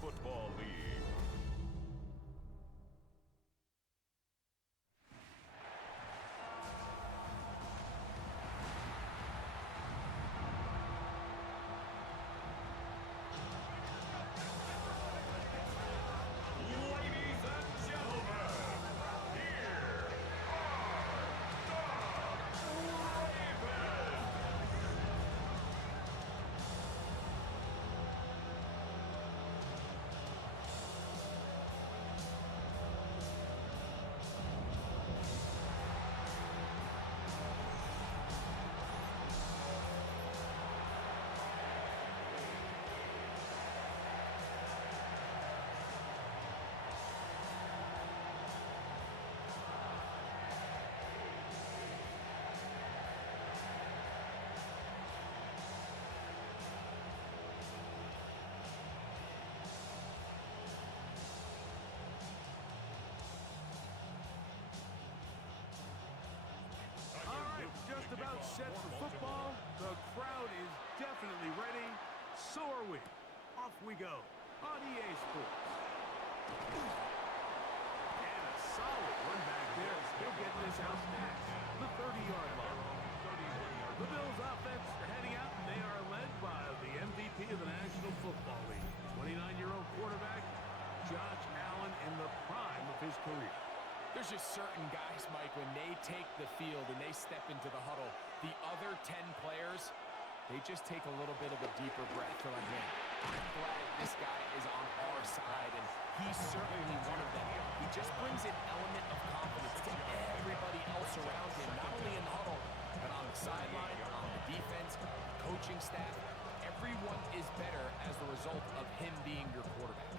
Football League. Just about set for football. The crowd is definitely ready. So are we. Off we go on EA Sports. And a solid run back there. He'll get this house next. The 30-yard line. The Bills offense heading out, and they are led by the MVP of the National Football League. 29-year-old quarterback, Josh Allen, in the prime of his career. There's just certain guys, Mike, when they take the field and they step into the huddle, the other 10 players, they just take a little bit of a deeper breath. They're like, man, I'm glad this guy is on our side, and he's certainly one of them. He just brings an element of confidence to everybody else around him, not only in the huddle, but on the sideline, on the defense, the coaching staff. Everyone is better as a result of him being your quarterback.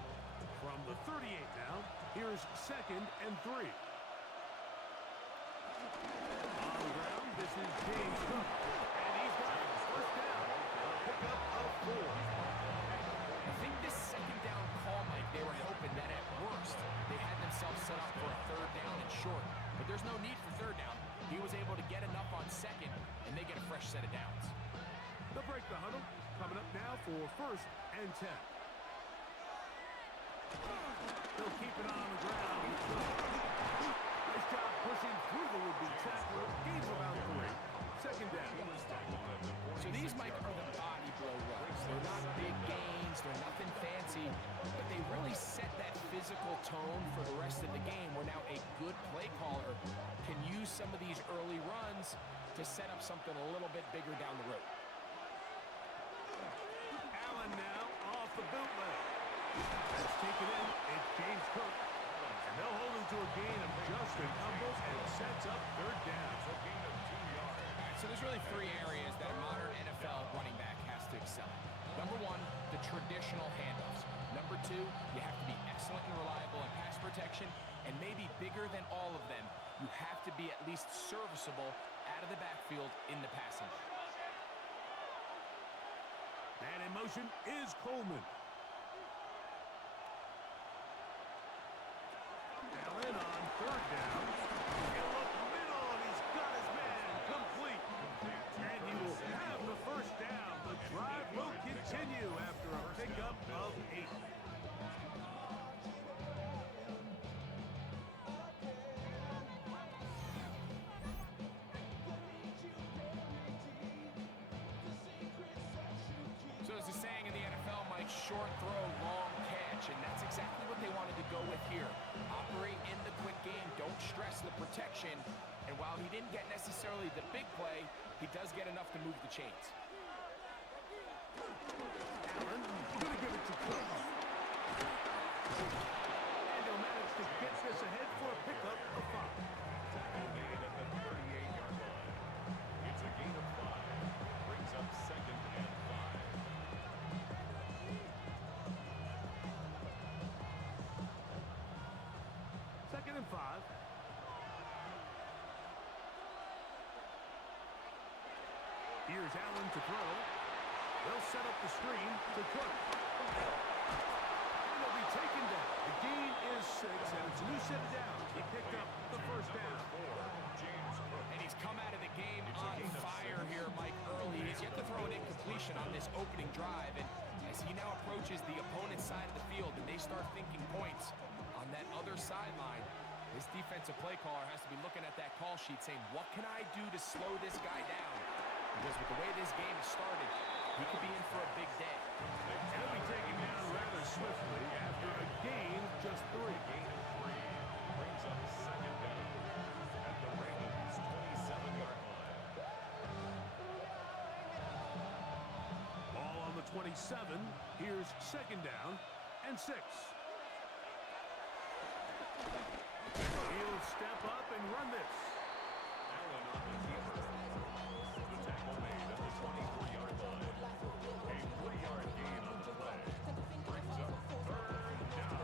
From the 38 now, here's 2nd and 3. On the ground, this is James Cook, and he's got it. First down, a pickup of 4. I think this 2nd down call, Mike, they were hoping that at worst they had themselves set up for a 3rd down and short. But there's no need for 3rd down. He was able to get enough on 2nd, and they get a fresh set of downs. They'll break the huddle. Coming up now for 1st and 10. They'll keep it on the ground. Nice job pushing through the would-be tackler. Gains about 3. 2nd down. So these, Mike, are the body blow runs. They're not big gains. They're nothing fancy. But they really set that physical tone for the rest of the game, where now a good play caller can use some of these early runs to set up something a little bit bigger down the road. Allen now off the bootleg. Let's take it in. It's James Cook. And they'll hold him to a gain of just a couple, and it sets up 3rd down. So a gain of 2 yards. All right, so there's really 3 areas that a modern NFL running back has to excel in. Number 1, the traditional handoffs. Number 2, you have to be excellent and reliable in pass protection. And maybe bigger than all of them, you have to be at least serviceable out of the backfield in the passing game. And in motion is Coleman. Allen on 3rd down. He'll look middle, and he's got his man complete. And he will have the 1st down. The drive will continue after a pickup of 8. So there's a saying in the NFL, Mike, short throw, long catch, and that's exactly what they wanted to go with here. Operate in the quick game, don't stress the protection, and while he didn't get necessarily the big play, he does get enough to move the chains. Allen, going to give it to Cook. And he'll manage to get this ahead for a pickup of 5. Tackle made at the 38-yard line. It's a gain of 5. Brings up 2nd and 5. 2nd and 5. Here's Allen to throw. They'll set up the screen to Cook. And he'll be taken down. The gain is 6, and it's a new set of downs. He picked up the 1st down. And he's come out of the game on fire here, Mike, early. He's yet to throw an incompletion on this opening drive, and as he now approaches the opponent's side of the field and they start thinking points on that other sideline, this defensive play caller has to be looking at that call sheet saying, what can I do to slow this guy down? Because with the way this game has started, he could be in for a big day. He'll be taken down rather swiftly after a gain just 3. Gain of 3 brings up second down at the Ravens' 27-yard line. Ball on the 27. Here's second down and 6. He'll step up and run this. Allen on the keeper. The tackle made at the 24-yard line. A 3-yard gain on the play brings up third down.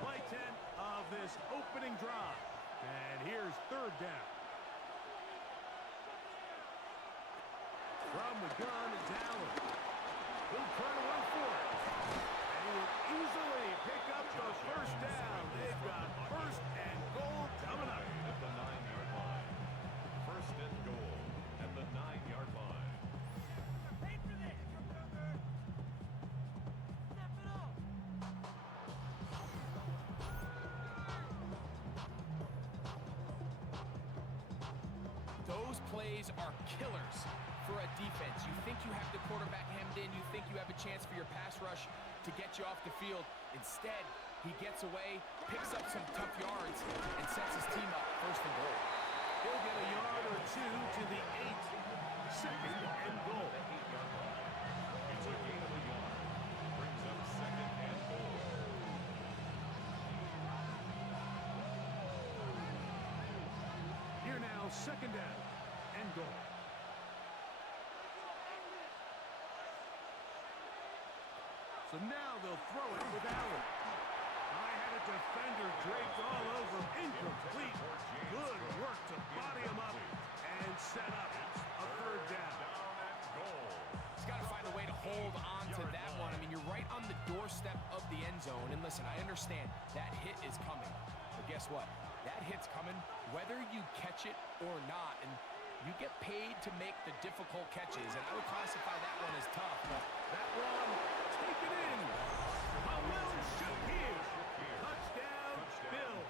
Play 10 of this opening drive. And here's third down. From the gun, it's Allen. He'll try to run for it. And he will easily pick up the first down. They've got first and goal coming up. At the 9-yard line. First and goal at the 9-yard line. Those plays are killers for a defense. You think you have the quarterback hemmed in. You think you have a chance for your pass rush to get you off the field. Instead, he gets away, picks up some tough yards, and sets his team up first and goal. He'll get a yard or 2 to the 8. Second and goal. It's a gain of a yard. Brings up second and goal. Here now, second down and goal. So now they'll throw it with Allen. I had a defender draped all over him. Incomplete. Good work to body him up and set up a third down. He's got to find a way to hold on to that one. I mean, you're right on the doorstep of the end zone. And listen, I understand that hit is coming. But guess what? That hit's coming whether you catch it or not. And you get paid to make the difficult catches. And I would classify that one as tough. But That one, take it in. A little shoot here. Touchdown, Bills.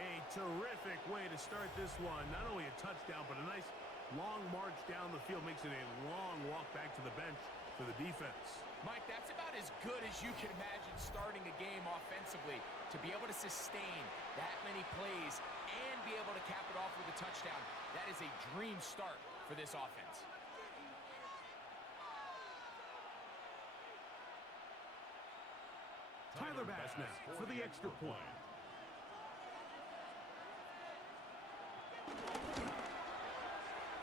A terrific way to start this one. Not only a touchdown, but a nice long march down the field. Makes it a long walk back to the bench for the defense. Mike, that's about as good as you can imagine starting a game offensively. To be able to sustain that many plays and be able to cap it off with a touchdown, that is a dream start for this offense. Tyler Bass now for the extra point.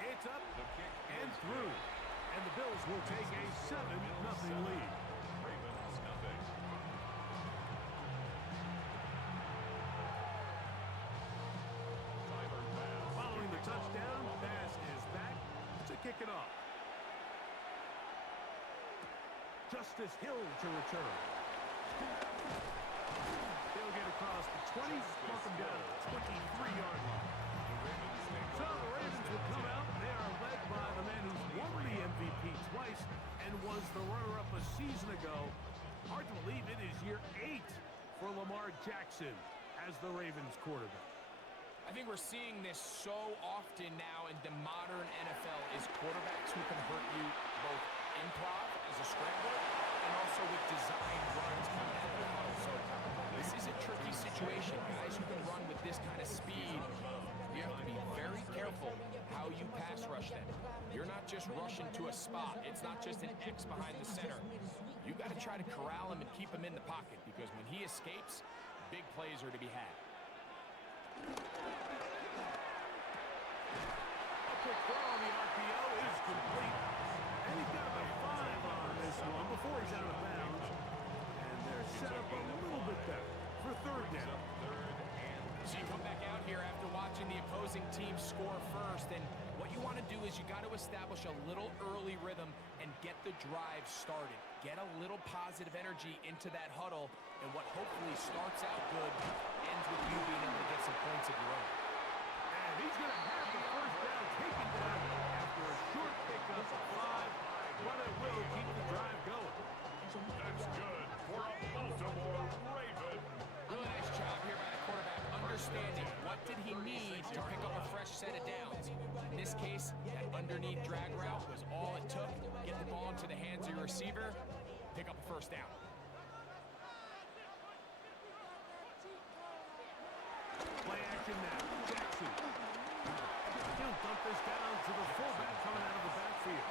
It's up and through. And the Bills will take a 7-0 lead. Ravens nothing. Tyler Bass. Following the touchdown, Bass is back to kick it off. Justice Hill to return. He'll get across the 20, mark him down at the 23-yard line. So the Ravens will come out, and they are led by the man who's won the MVP twice and was the runner-up a season ago. Hard to believe it is year 8 for Lamar Jackson as the Ravens quarterback. I think we're seeing this so often now in the modern NFL is quarterbacks who can hurt you both improv as a scrambler and also with design runs coming out of the huddle. So this is a tricky situation. Guys who can run with this kind of speed, you have to be very careful how you pass rush them. You're not just rushing to a spot. It's not just an X behind the center. You got to try to corral him and keep him in the pocket because when he escapes, big plays are to be had. A quick throw on the RPO is complete. And he's got about 5 on this one before he's out of bounds. And they're set up a little bit better for third down. So you come back out here after watching the opposing team score first, and what you want to do is you got to establish a little early rhythm and get the drive started. Get a little positive energy into that huddle, and what hopefully starts out good ends with you being able to get some points of your own. And he's going to have the first down taken down did he need to pick up a fresh set of downs? In this case, that underneath drag route was all it took. Get the ball into the hands of your receiver, pick up a first down. Play action now. Jackson. He'll dump this down to the fullback coming out of the backfield.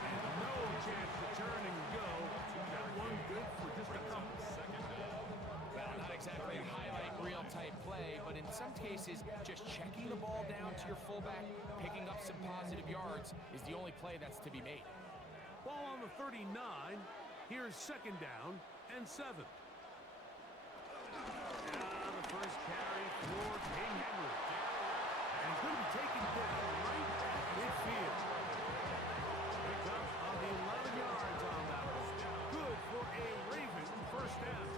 And no chance to turn and go. That one good for just a couple. Well, not exactly a highlight reel type play, but in some cases, just checking the ball down to your fullback, picking up some positive yards is the only play that's to be made. Ball on the 39. Here's second down and 7. The first carry for King Henry. And he's going to be taken down right at midfield. Picked up on the 11 yards on that one. Good for a Raven first down.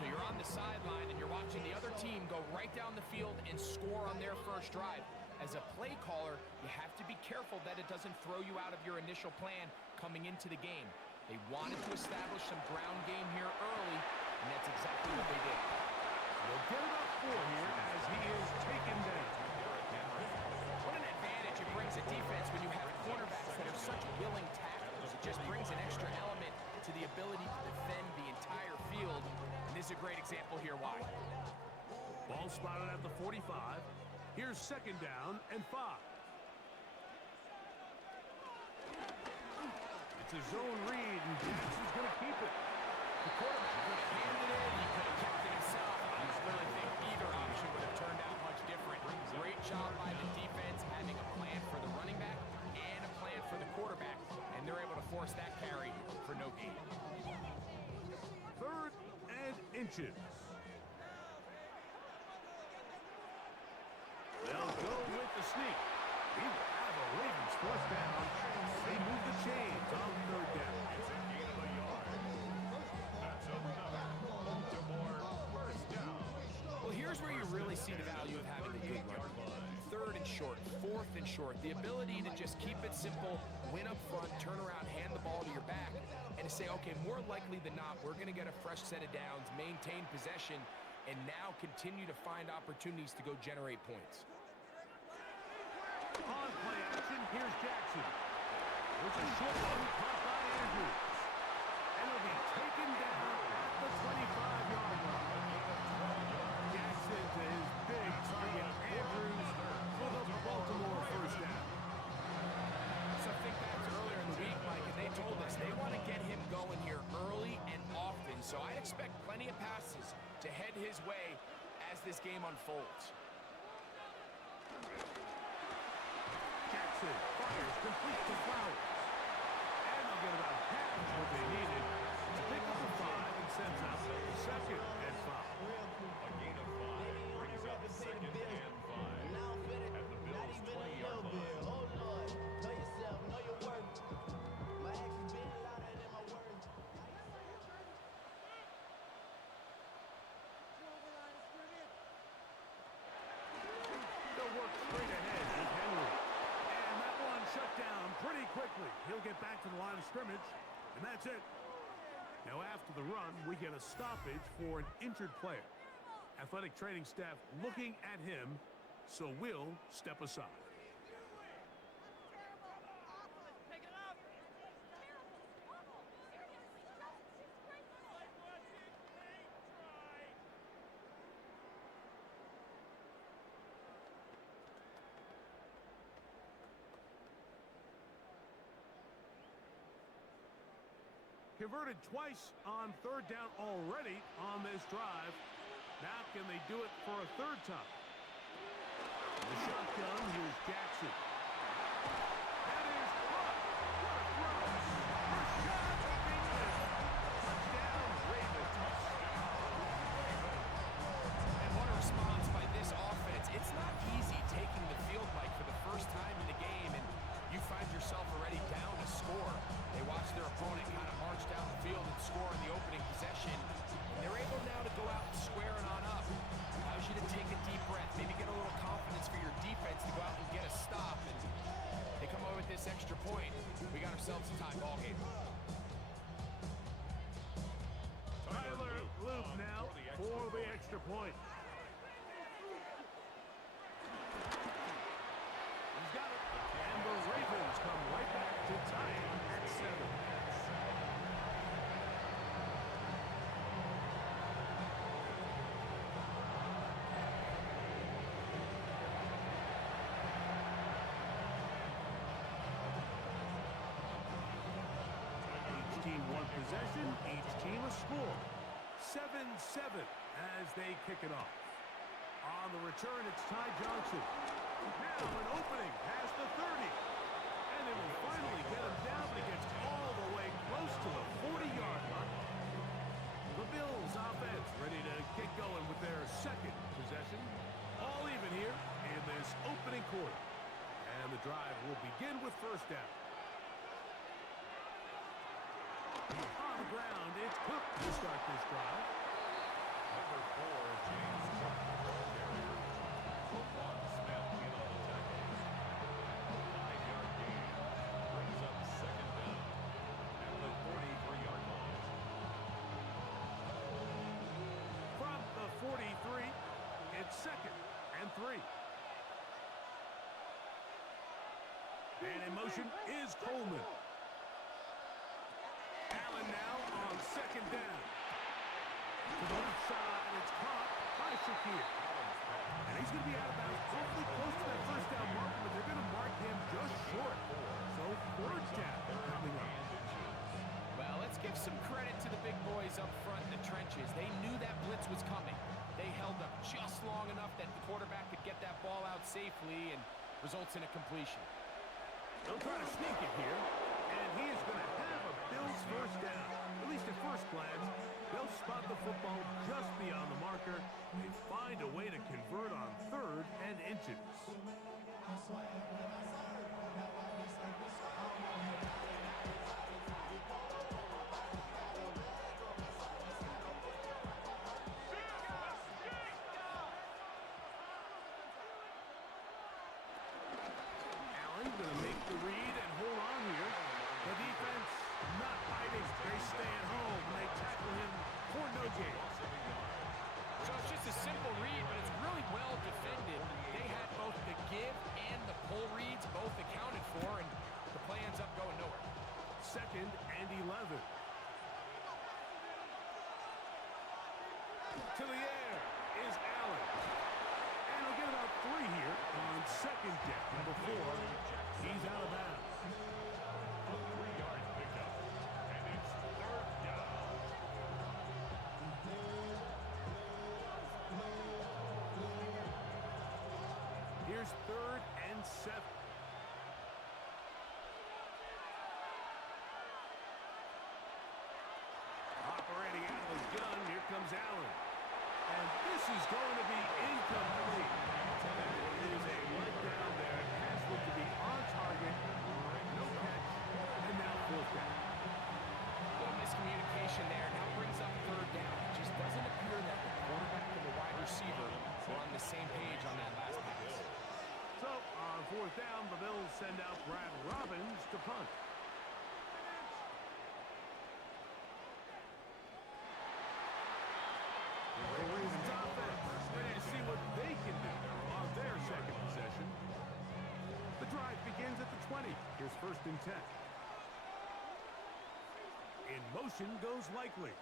So you're on the sideline and you're watching the other team go right down the field and score on their first drive. As a play caller, you have to be careful that it doesn't throw you out of your initial plan coming into the game. They wanted to establish some ground game here early, and that's exactly what they did. They'll get it up for here as he is taken down. What an advantage it brings a defense when you have cornerbacks that are such willing tacklers. It just brings an extra element to the ability to defend the entire field. And this is a great example here why. Ball spotted at the 45. Here's second down and 5. It's a zone read, and Jackson's going to keep it. The quarterback could have handed it. He could have kept it himself. I don't really think either option would have turned out much different. Great job by the defense having a plan for the running back and a plan for the quarterback, and they're able to force that carry for no gain. 3rd and inches. They'll go with the sneak. He will have a Ravens first down. They move the chains on 3rd down. It's a gain of a yard. That's another Baltimore first down. Well, here's where you really see the value of having a good run. 3rd and short, 4th and short. The ability to just keep it simple, win up front, turn around, hand the ball to your back, and to say, okay, more likely than not, we're going to get a fresh set of downs, maintain possession, and now continue to find opportunities to go generate points. On play action, here's Jackson. There's a short one caught by Andrews. And he'll be taken down at the 25-yard line. Jackson to his big target, Andrews, for the Baltimore first down. So think back to earlier in the week, Mike, and they told us they want to get him going here early and often. So I expect plenty of passes to head his way as this game unfolds. Jackson fires complete to Flowers. And they'll get about half what they needed to pick up the 5 and sends out second and 5. A gain of 5 brings up second and 5 at the Bills' 20-yard line. They'll work straight ahead with Henry. And that one shut down pretty quickly. He'll get back to the line of scrimmage, and that's it. Now after the run, we get a stoppage for an injured player. Athletic training staff looking at him, so we'll step aside. Converted twice on 3rd down already on this drive. Now can they do it for a 3rd time? The shotgun, here's Jackson. That is caught. What a throw. Rashad Bateman. Touchdown, Ravens. And what a response by this offense. It's not easy taking the field, Mike, for the first time in the game, and you find yourself already down to score. They watch their opponent kind of march down the field and score in the opening possession. And they're able now to go out and square it on up. Allows you to take a deep breath, maybe get a little confidence for your defense to go out and get a stop. And they come over with this extra point. We got ourselves a tie ball game. Tyler Loop now for the extra point. possession, each team a score. 7-7 as they kick it off. On the return, it's Ty Johnson. Now an opening past the 30. And they will finally get him down, but he gets all the way close to the 40-yard line. The Bills offense ready to get going with their second possession. All even here in this opening quarter. And the drive will begin with first down. On the ground, it's Cook to start this drive. Number 4, James Cook, carrier. Roquan Smith in on the tackle. 5-yard gain brings up second down at the 43-yard line. From the 43, it's second and 3. And in motion is Coleman. Allen now on second down. To the left side, it's caught by Shakir. And he's going to be out of bounds awfully close to that first down mark, but they're going to mark him just short. So third down coming up. Well, let's give some credit to the big boys up front in the trenches. They knew that blitz was coming. They held up just long enough that the quarterback could get that ball out safely and results in a completion. They'll try to sneak it here, and he is going to have a Bills first down. At least at first glance, they'll spot the football just beyond the marker. They find a way to convert on third and inches. Going to make the read and hold on here. The defense not biting. They stay at home. They tackle him for no gain. So it's just a simple read, but it's really well defended. They had both the give and the pull reads both accounted for, and the play ends up going nowhere. Second and 11. To the air is Allen. And he'll get about 3 here on second down before he's out of bounds. A 3-yard pickup, and it's third down. Here's third and 7. Operating out of the gun, here comes Allen. And this is going to be incomplete. That is a letdown there. It has looked to be on target. No catch. And now fourth down. A little miscommunication there. Now brings up third down. It just doesn't appear that the quarterback and the wide receiver were on the same page on that last pass. So, on fourth down, the Bills send out Brad Robbins to punt. The Ravens offense ready to see what they can do on their second possession. The drive begins at the 20. Here's first and 10. In motion goes Likely.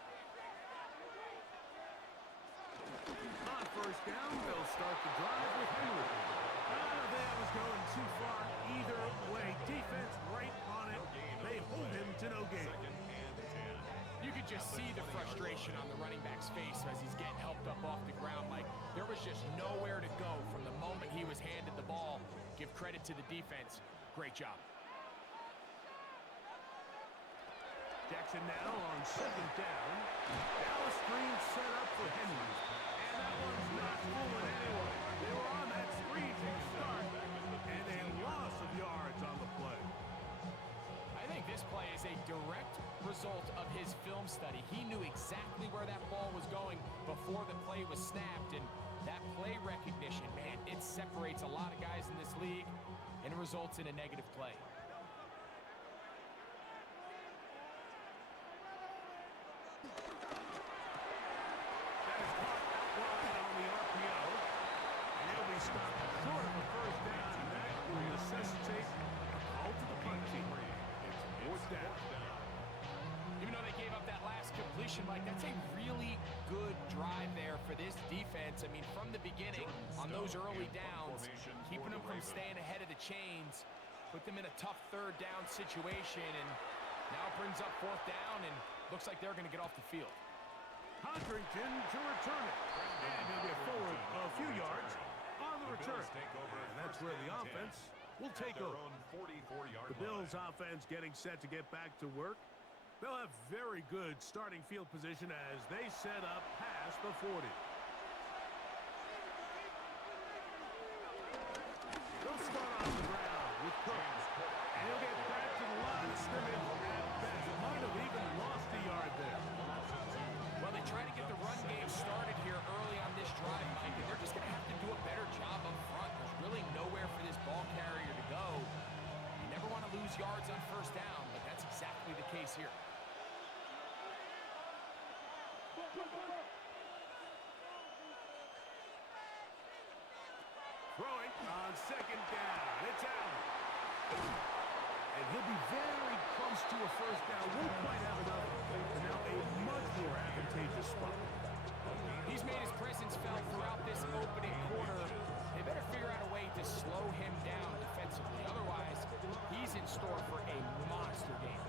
On first down, they'll start the drive with Henry. That was going too far either way. Defense right on it. They hold him to no gain. Second and 10. You could just see the frustration on the running back's face as he's getting helped up off the ground. Like, there was just nowhere to go from the moment he was handed the ball. Give credit to the defense. Great job. Jackson now on second down. Dallas screen set up for Henry. And that one's not fooling anyone. They were on that screen from the start. And a loss of yards on the play. I think this play is a direct result of his film study. He knew exactly where that ball was going before the play was snapped, and that play recognition, man, it separates a lot of guys in this league and results in a negative play. That is caught out wide on the RPO. And he'll be stopped short of a first down, and that will necessitate a call to the punt team. It's fourth down. Even though they gave up that last completion, Mike, that's a really good drive there for this defense. I mean, from the beginning, on those early downs, keeping them from staying ahead of the chains, put them in a tough third down situation, and now it brings up fourth down, and Looks like they're going to get off the field. Codrington to return it. And he'll get forward a few yards on the return. And that's where the offense will take over. The Bills offense getting set to get back to work. They'll have very good starting field position as they set up past the 40. They'll start off the ground with Cook. And he'll get back to the line of scrimmage at best. Might have even lost a yard there. Well, they try to get the run game started here early on this drive, Mike, and they're just going to have to do a better job up front. There's really nowhere for this ball carrier to go. You never want to lose yards on first down, but that's exactly the case here. Throwing on second down. It's Allen. And he'll be very close to a first down. Won't quite have enough. And now a much more advantageous spot. He's made his presence felt throughout this opening quarter. They better figure out a way to slow him down defensively. Otherwise, he's in store for a monster game.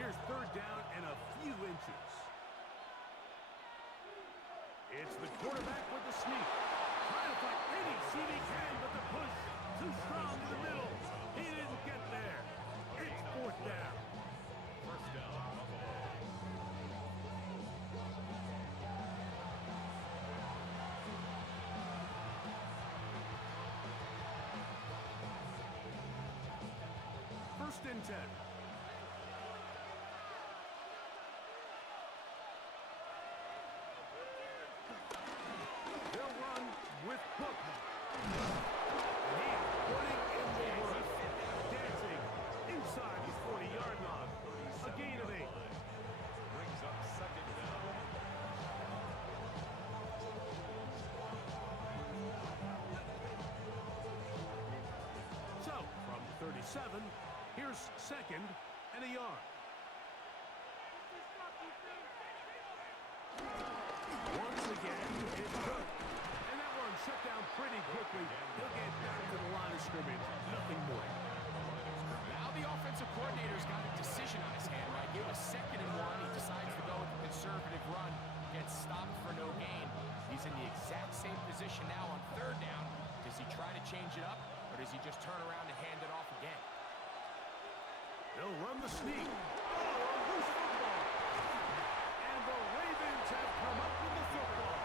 Here's third down and a few inches. It's the quarterback with the sneak. Trying to find any seam he can, but the push too strong in the middle. He didn't get there. It's fourth down. First down, Buffalo. First and 10. They'll run with Cook. And he's putting in the work. Dancing inside his 40-yard line. A gain of 8. Brings up second down. So, from 37, here's second and a yard. Once again, it's Cook. And that one shut down pretty quickly. He'll get back to the line of scrimmage. Nothing more. Now the offensive coordinator's got a decision on his hand, right? Give a second and 1. He decides to go with a conservative run. Gets stopped for no gain. He's in the exact same position now on third down. Does he try to change it up, or does he just turn around and hand it off again? They'll run the sneak. Oh, a loose football. And the Ravens have come up with the football.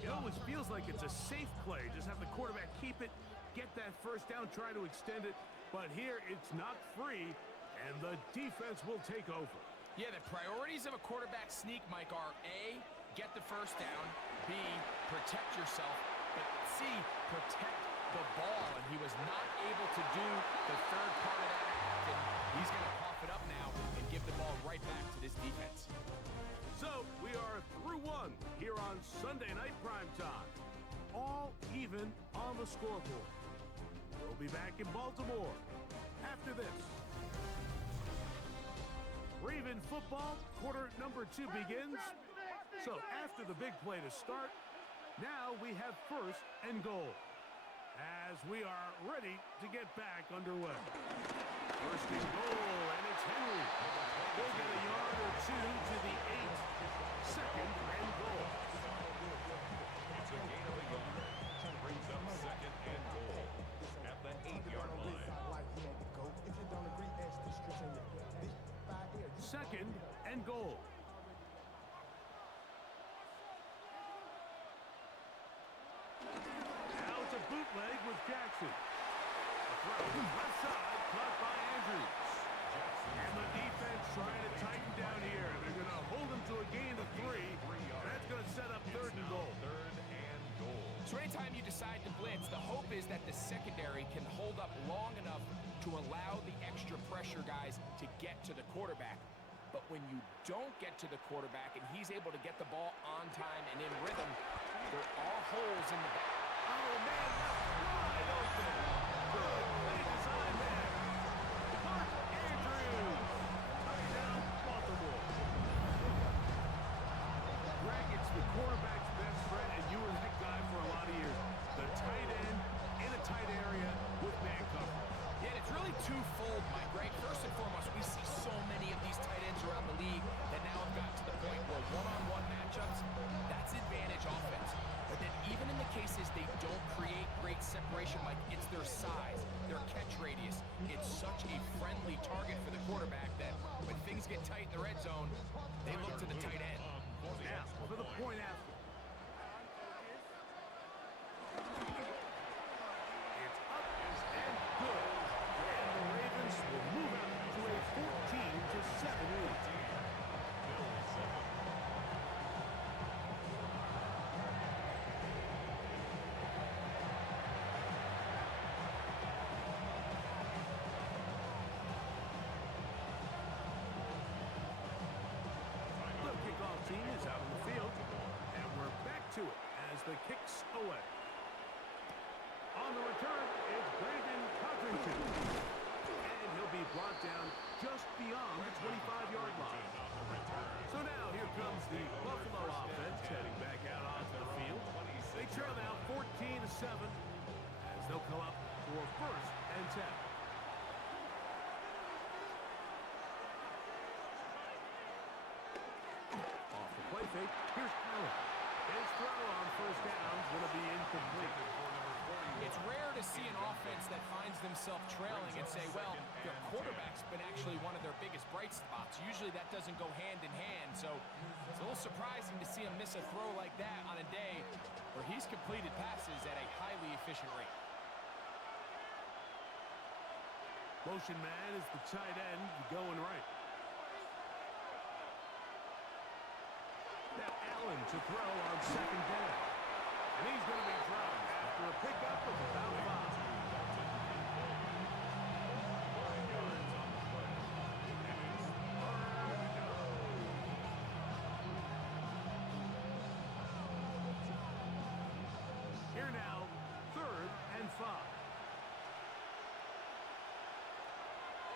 It always feels like it's a safe play. Just have the quarterback keep it, get that first down, try to extend it. But here it's not free, and the defense will take over. Yeah, the priorities of a quarterback sneak, Mike, are A, get the first down, B, protect yourself, but C, protect the ball. And he was not able to do the third part of that act, and he's going to cough it up now and give the ball right back to this defense. So we are through one here on Sunday Night Primetime. All even on the scoreboard. We'll be back in Baltimore after this. Raven football, quarter number 2 begins. So after the big play to start, now we have first and goal as we are ready to get back underway. First and goal, and it's Henry. They'll get a yard or 2 to the 8. Second and goal. It's a gain of a yard. Brings up second and goal at the 8-yard line. Second and goal. Now it's a bootleg with Jackson. A throw left side, caught by Andrews. And the defense trying to tighten down here. They're going to hold him to a gain of 3. And that's going to set up third and goal. Third and goal. So anytime you decide to blitz, the hope is that the secondary can hold up long enough to allow the extra pressure guys to get to the quarterback. But when you don't get to the quarterback and he's able to get the ball on time and in rhythm, there are holes in the back. Oh, man, that's wide open. Good play design there. Mark Andrews twofold, Mike, right? First and foremost, we see so many of these tight ends around the league that now have gotten to the point where one-on-one matchups, that's advantage offense. But then even in the cases they don't create great separation, Mike, it's their size, their catch radius. It's such a friendly target for the quarterback that when things get tight in the red zone, they look to the tight end. Now, for the point after. It's up and good. And the Ravens will move out to a 14-7 lead. The kickoff team is out on the field, and we're back to it as the kicks away. On the return, it's Brandon Covington. And he'll be brought down just beyond the 25-yard line. So now here comes the Buffalo offense heading back out onto the field. They trail now 14-7 as they'll come up for 1st and 10. Off the play fake, here's Allen. His throw on 1st down is going to be incomplete. It's rare to see an offense that finds themselves trailing and say, well, their quarterback's been actually one of their biggest bright spots. Usually that doesn't go hand in hand, so it's a little surprising to see him miss a throw like that on a day where he's completed passes at a highly efficient rate. Motion man is the tight end going right. Now Allen to throw on 2nd down. And he's going to be dropped after a pickup of about 5. Here now, 3rd and 5.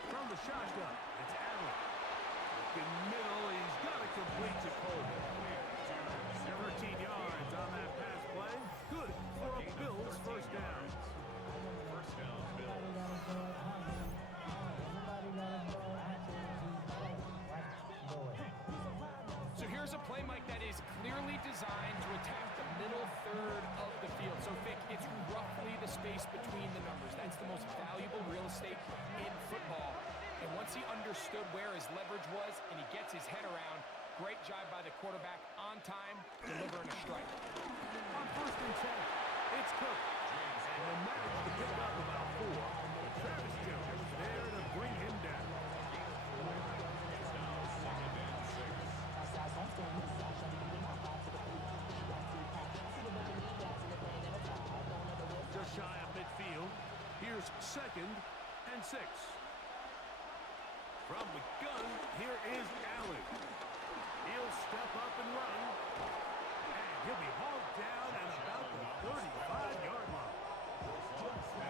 From the shotgun, it's Allen. In middle, he's got it complete to Cole. 13 yards on that pass play. Good for a Bills 1st down. First down, Bills. So here's a play, Mike, that is clearly designed to attack the middle third of the field. So, Vic, it's roughly the space between the numbers. That's the most valuable real estate in football. And once he understood where his leverage was and he gets his head around, great job by the quarterback on time, delivering a strike. On 1st and 10, it's Cook. And he'll manage to pick up about 4. Travis Jones there to bring him down. It's now 2nd and 6. Just shy of midfield. Here's 2nd and 6. From the gun, here is Allen. He'll step up and run. And he'll be hauled down at about the 35-yard line.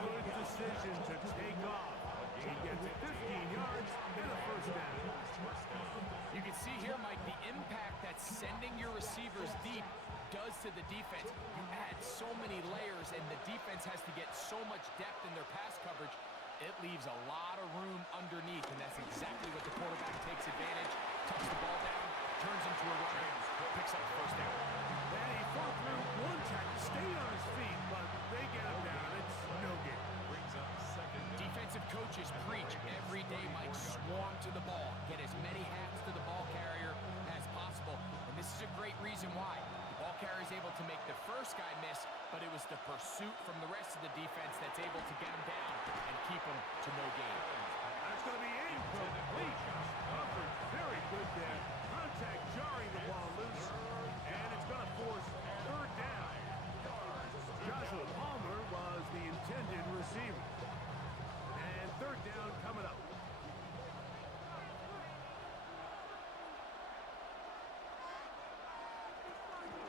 Good decision to take off. He gets 15 yards and a 1st down. You can see here, Mike, the impact that sending your receivers deep does to the defense. You add so many layers, and the defense has to get so much depth in their pass coverage. It leaves a lot of room underneath, and that's exactly what the quarterback takes advantage. Tucks the ball down, turns into a runner, picks up the 1st down. And he fought through one tackle, stayed on his feet, but they get him down. It's no game. Brings up 2nd down. Defensive coaches preach every day, Mike, swarm to the ball. Get as many hands to the ball carrier as possible. And this is a great reason why. The ball carrier is able to make the first guy miss, but it was the pursuit from the rest of the defense that's able to get him down and keep him to no gain. That's going to be incomplete. Coverage very good there. Contact jarring the ball loose. And it's going to force 3rd down. Joshua Palmer was the intended receiver. And 3rd down coming up.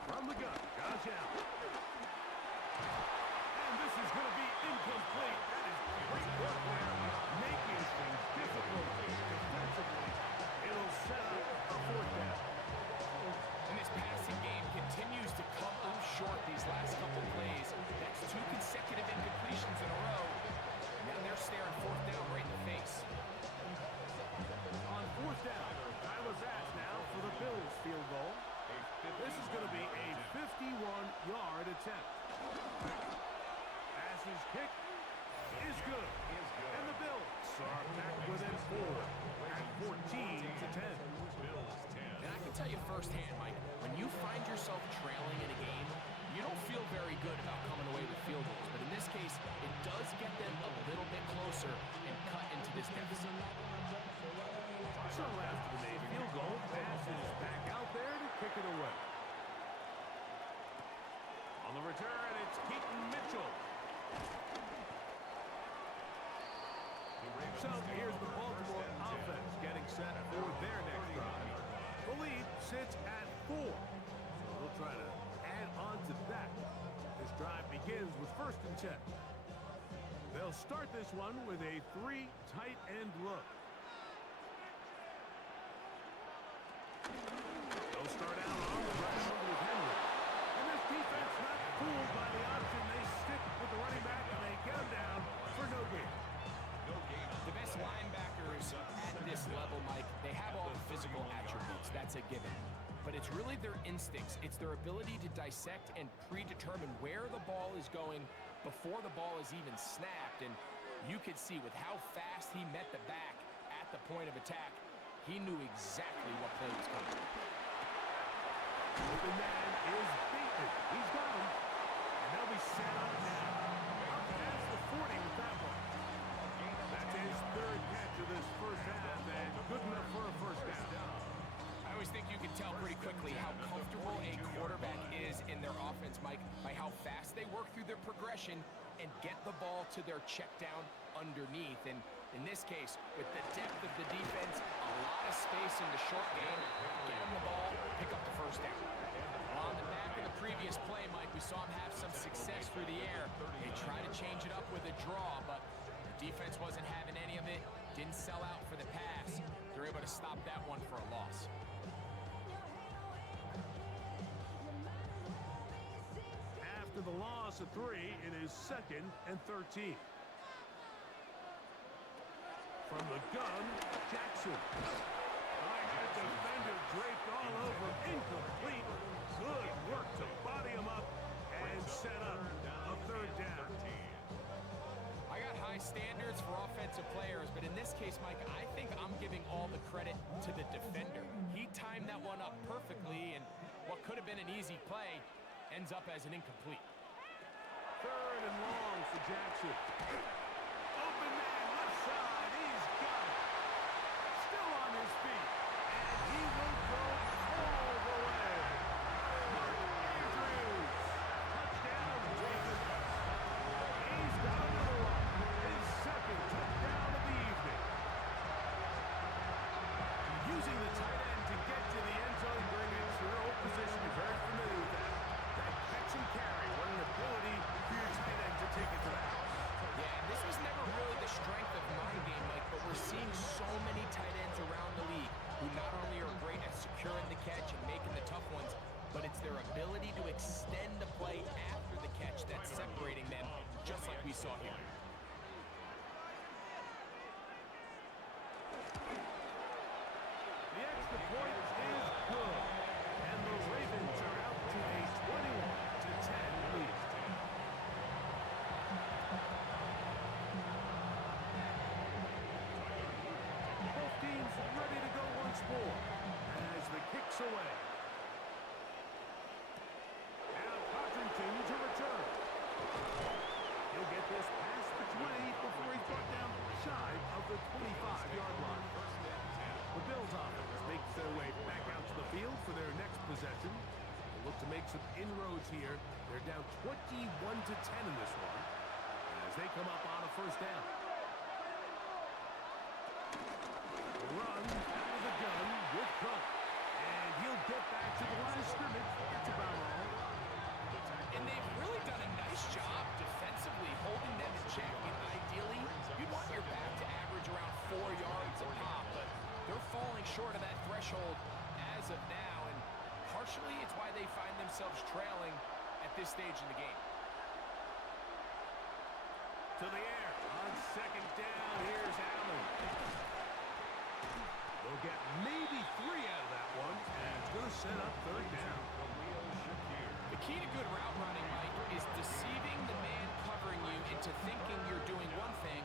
From the gun, Josh Allen. And this is going to be incomplete. That is great work there, making things difficult defensively. It'll set up a 4th down. And this passing game continues to come up short these last couple plays. That's 2 consecutive incompletions in a row. Now they're staring 4th down right in the face. firsthand, Mike. When you find yourself trailing in a game, you don't feel very good about coming away with field goals. But in this case, it does get them a little bit closer and cut into this deficit. So after the made field goal, pass is back out there to kick it away. On the return, it's Keaton Mitchell. So here's the Baltimore offense getting set for their next drive. The lead sits at 4. So they'll try to add on to that. This drive begins with 1st and 10. They'll start this one with a 3 tight end look. They'll start out on the right number with Henry. And this defense not fooled by the option. They stick with the running back and they get him down for no gain. The best linebackers at this level, Mike, they have all the physical attributes. That's a given. But it's really their instincts. It's their ability to dissect and predetermine where the ball is going before the ball is even snapped. And you could see with how fast he met the back at the point of attack, he knew exactly what play was coming. The man is beaten. He's got him. And they'll be set up now. Up past the 40 with that one. That's his 3rd catch of this first half, and good enough for a first down. I always think you can tell pretty quickly how comfortable a quarterback is in their offense, Mike, by how fast they work through their progression and get the ball to their check down underneath. And in this case, with the depth of the defense, a lot of space in the short game, get him the ball, pick up the first down. On the back of the previous play, Mike, we saw him have some success through the air. They tried to change it up with a draw, but the defense wasn't having any of it, didn't sell out for the pass. They're able to stop that one for a loss. After the loss of 3, it is 2nd and 13. From the gun, Jackson. The defender draped all over, incomplete. Good work to body him up and set up a 3rd down. I got high standards for offensive players, but in this case, Mike, I think I'm giving all the credit to the defender. He timed that one up perfectly, and what could have been an easy play ends up as an incomplete. 3rd and long for Jackson. Open man, left side. He's got it. Still on his feet. And he will go all the way. Mark Andrews. Touchdown, Ravens. He's got another one. His 2nd touchdown of the evening. Using the tight end to get to the end zone, bring it to your old position. You're very familiar with that. That catch and carry. What an ability for your tight end to take it to the house. Yeah, this was never really the strength of my game, Mike, but we're seeing so many tight ends around the league who not only are great at securing the catch and making the tough ones, but it's their ability to extend the play after the catch that's separating them, just like we saw here. The extra point is good, and the Ravens are out to a 21-10 lead. Both teams ready to go once more as the kick's away. Now Codrington to return. He'll get this past the 20 before he's brought down shy of the 25-yard line. The Bills offense makes their way back out to the field for their next possession. They look to make some inroads here. They're down 21-10 in this one as they come up on a first down. Run out of the gun with Cook. And he'll get back to the line of scrimmage. That's about all. And they've really done a nice job defensively holding them in check. And ideally, you'd want your back to average around 4 yards a pop, but they're falling short of that threshold as of now, and partially it's why they find themselves trailing at this stage in the game. To the air on 2nd down. Here's Allen. They'll get maybe 3 out of that one, and it's going to set up 3rd down. The key to good route running, Mike, is deceiving the man covering you into thinking you're doing one thing,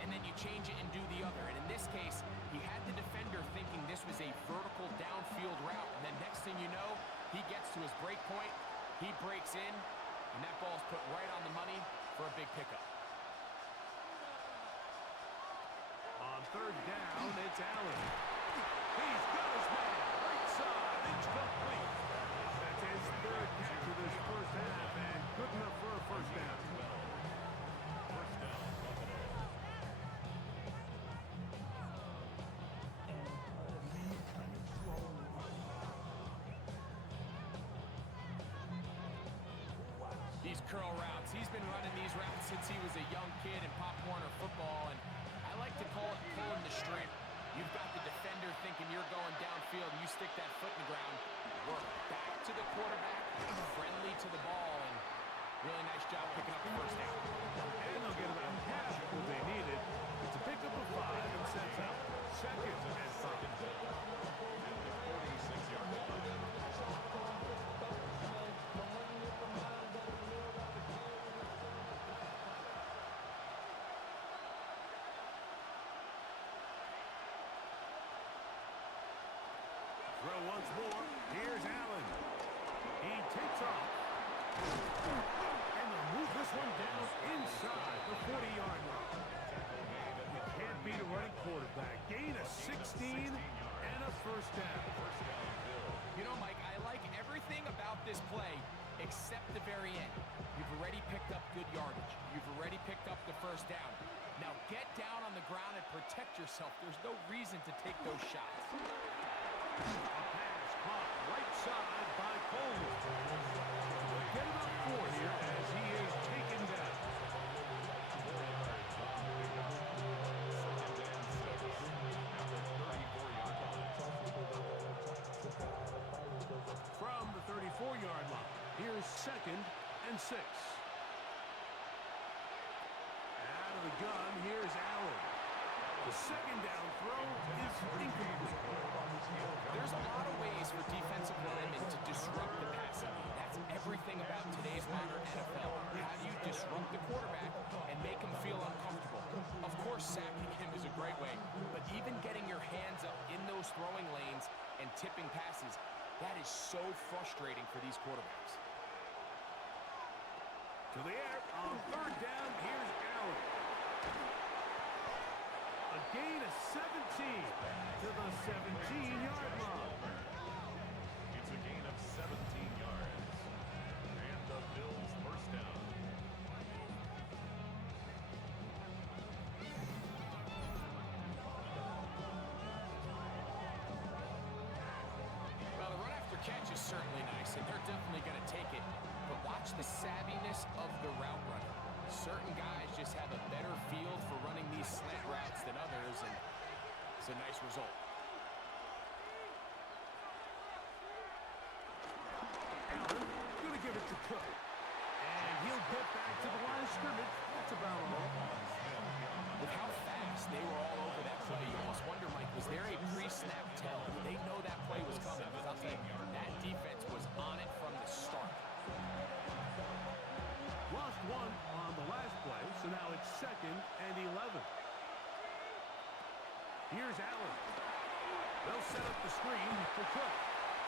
and then you change it and do the other. And in this case, he had the defender thinking this was a vertical downfield route, and then next thing big pickup. On third down, it's Allen. He's got his man. Right side. It's complete. That's his third catch of this first half, and good enough for a first down. First down, Buffalo. These curl routes. He's been running these routes since he was a young kid in Pop Warner football, and I like to call it pulling the string. You've got the defender thinking you're going downfield, and you stick that foot in the ground. Work back to the quarterback, friendly to the ball, and really nice job picking up the first down. And they'll get about half what they needed. It's a pickup of 5 and sets up second and 5. Second down. At the 46-yard line. Throw once more. Here's Allen. He takes off. And they'll move this one down inside the 40-yard line. You can't beat a running quarterback. Gain of 16 and a first down. You know, Mike, I like everything about this play except the very end. You've already picked up good yardage. You've already picked up the first down. Now get down on the ground and protect yourself. There's no reason to take those shots. A pass caught right side by Coleman. They'll get about 4 here as he is taken down. From the 34-yard line, here's second and 6. Out of the gun, here's Allen. The second down throw is incomplete. There's a lot of ways for defensive linemen to disrupt the passing game. That's everything about today's modern NFL. How do you disrupt the quarterback and make him feel uncomfortable? Of course, sacking him is a great way, but even getting your hands up in those throwing lanes and tipping passes, that is so frustrating for these quarterbacks. To the air on third down, here's Allen. A gain of 17 to the 17-yard line. It's a gain of 17 yards. And the Bills' first down. Well, the run after catch is certainly nice, and they're definitely going to take it. But watch the savviness of the route runner. Certain guys just have a better feel for running these slant routes than others, and it's a nice result. Allen going to give it to Cook. And he'll get back to the line of scrimmage. That's about all. With how fast they were all over that play, you almost wonder, Mike, was there a pre-snap tell? Did they know that play was coming? Because I'll tell you, that defense was on it from the start. Lost one on the last play, so now it's second and 11. Here's Allen. They'll set up the screen for Cook.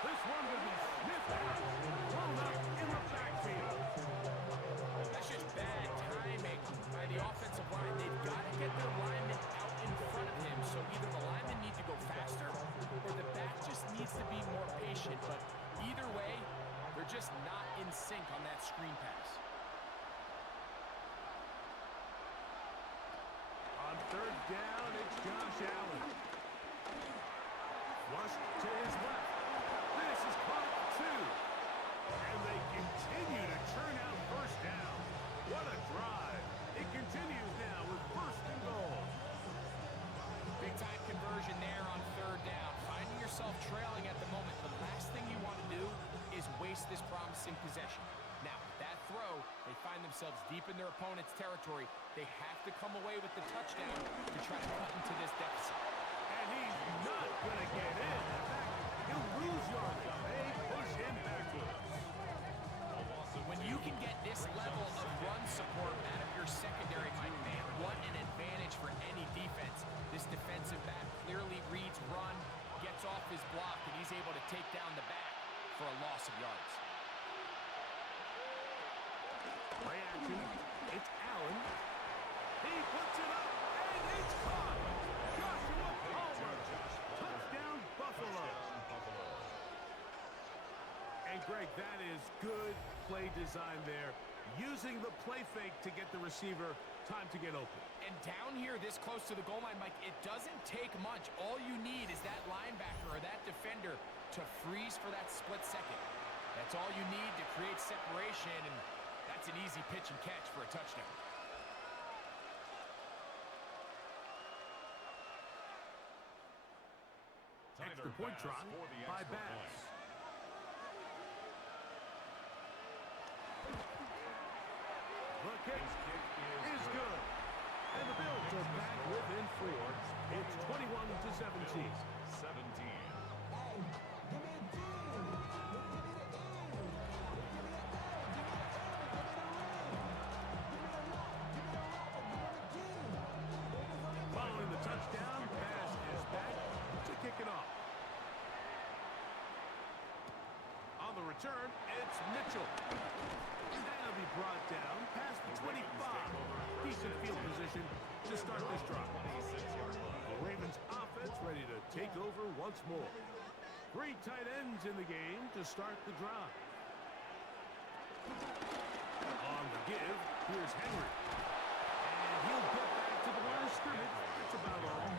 This one will be sniffed out, thrown up in the backfield. That's just bad timing by the offensive line. They've got to get their linemen out in front of him, so either the linemen need to go faster or the back just needs to be more patient. But either way, they're just not in sync on that screen pass. On third down, it's Josh Allen. Flush to his left. This is caught 2. And they continue to churn out first down. What a drive. It continues now with first and goal. Big time conversion there on third down. Finding yourself trailing at the moment, the last thing you want to do is waste this promising possession. Now, that throw, they find themselves deep in their opponent's territory. They have to come away with the touchdown to try to cut into this deficit. And he's not going to get in. In fact, he'll lose yardage. They push him backwards. When you can get this level of run support out of your secondary, Mike, man, what an advantage for any defense. This defensive back clearly reads run, gets off his block, and he's able to take down the back for a loss of yards. Play action. It's Allen Greg, that is good play design there. Using the play fake to get the receiver time to get open. And down here this close to the goal line, Mike, it doesn't take much. All you need is that linebacker or that defender to freeze for that split second. That's all you need to create separation, and that's an easy pitch and catch for a touchdown. Extra point try by Bass. The kick is good. And the Bills are back within 4. It's 21-17. 17. Following the touchdown, Bass is back to kick it off. On the return, it's Mitchell. And that'll be brought down past the 25. Decent field position to start this drive. The Ravens offense ready to take over once more. 3 tight ends in the game to start the drive. On the give, here's Henry. And he'll get back to the line of scrimmage. That's about all.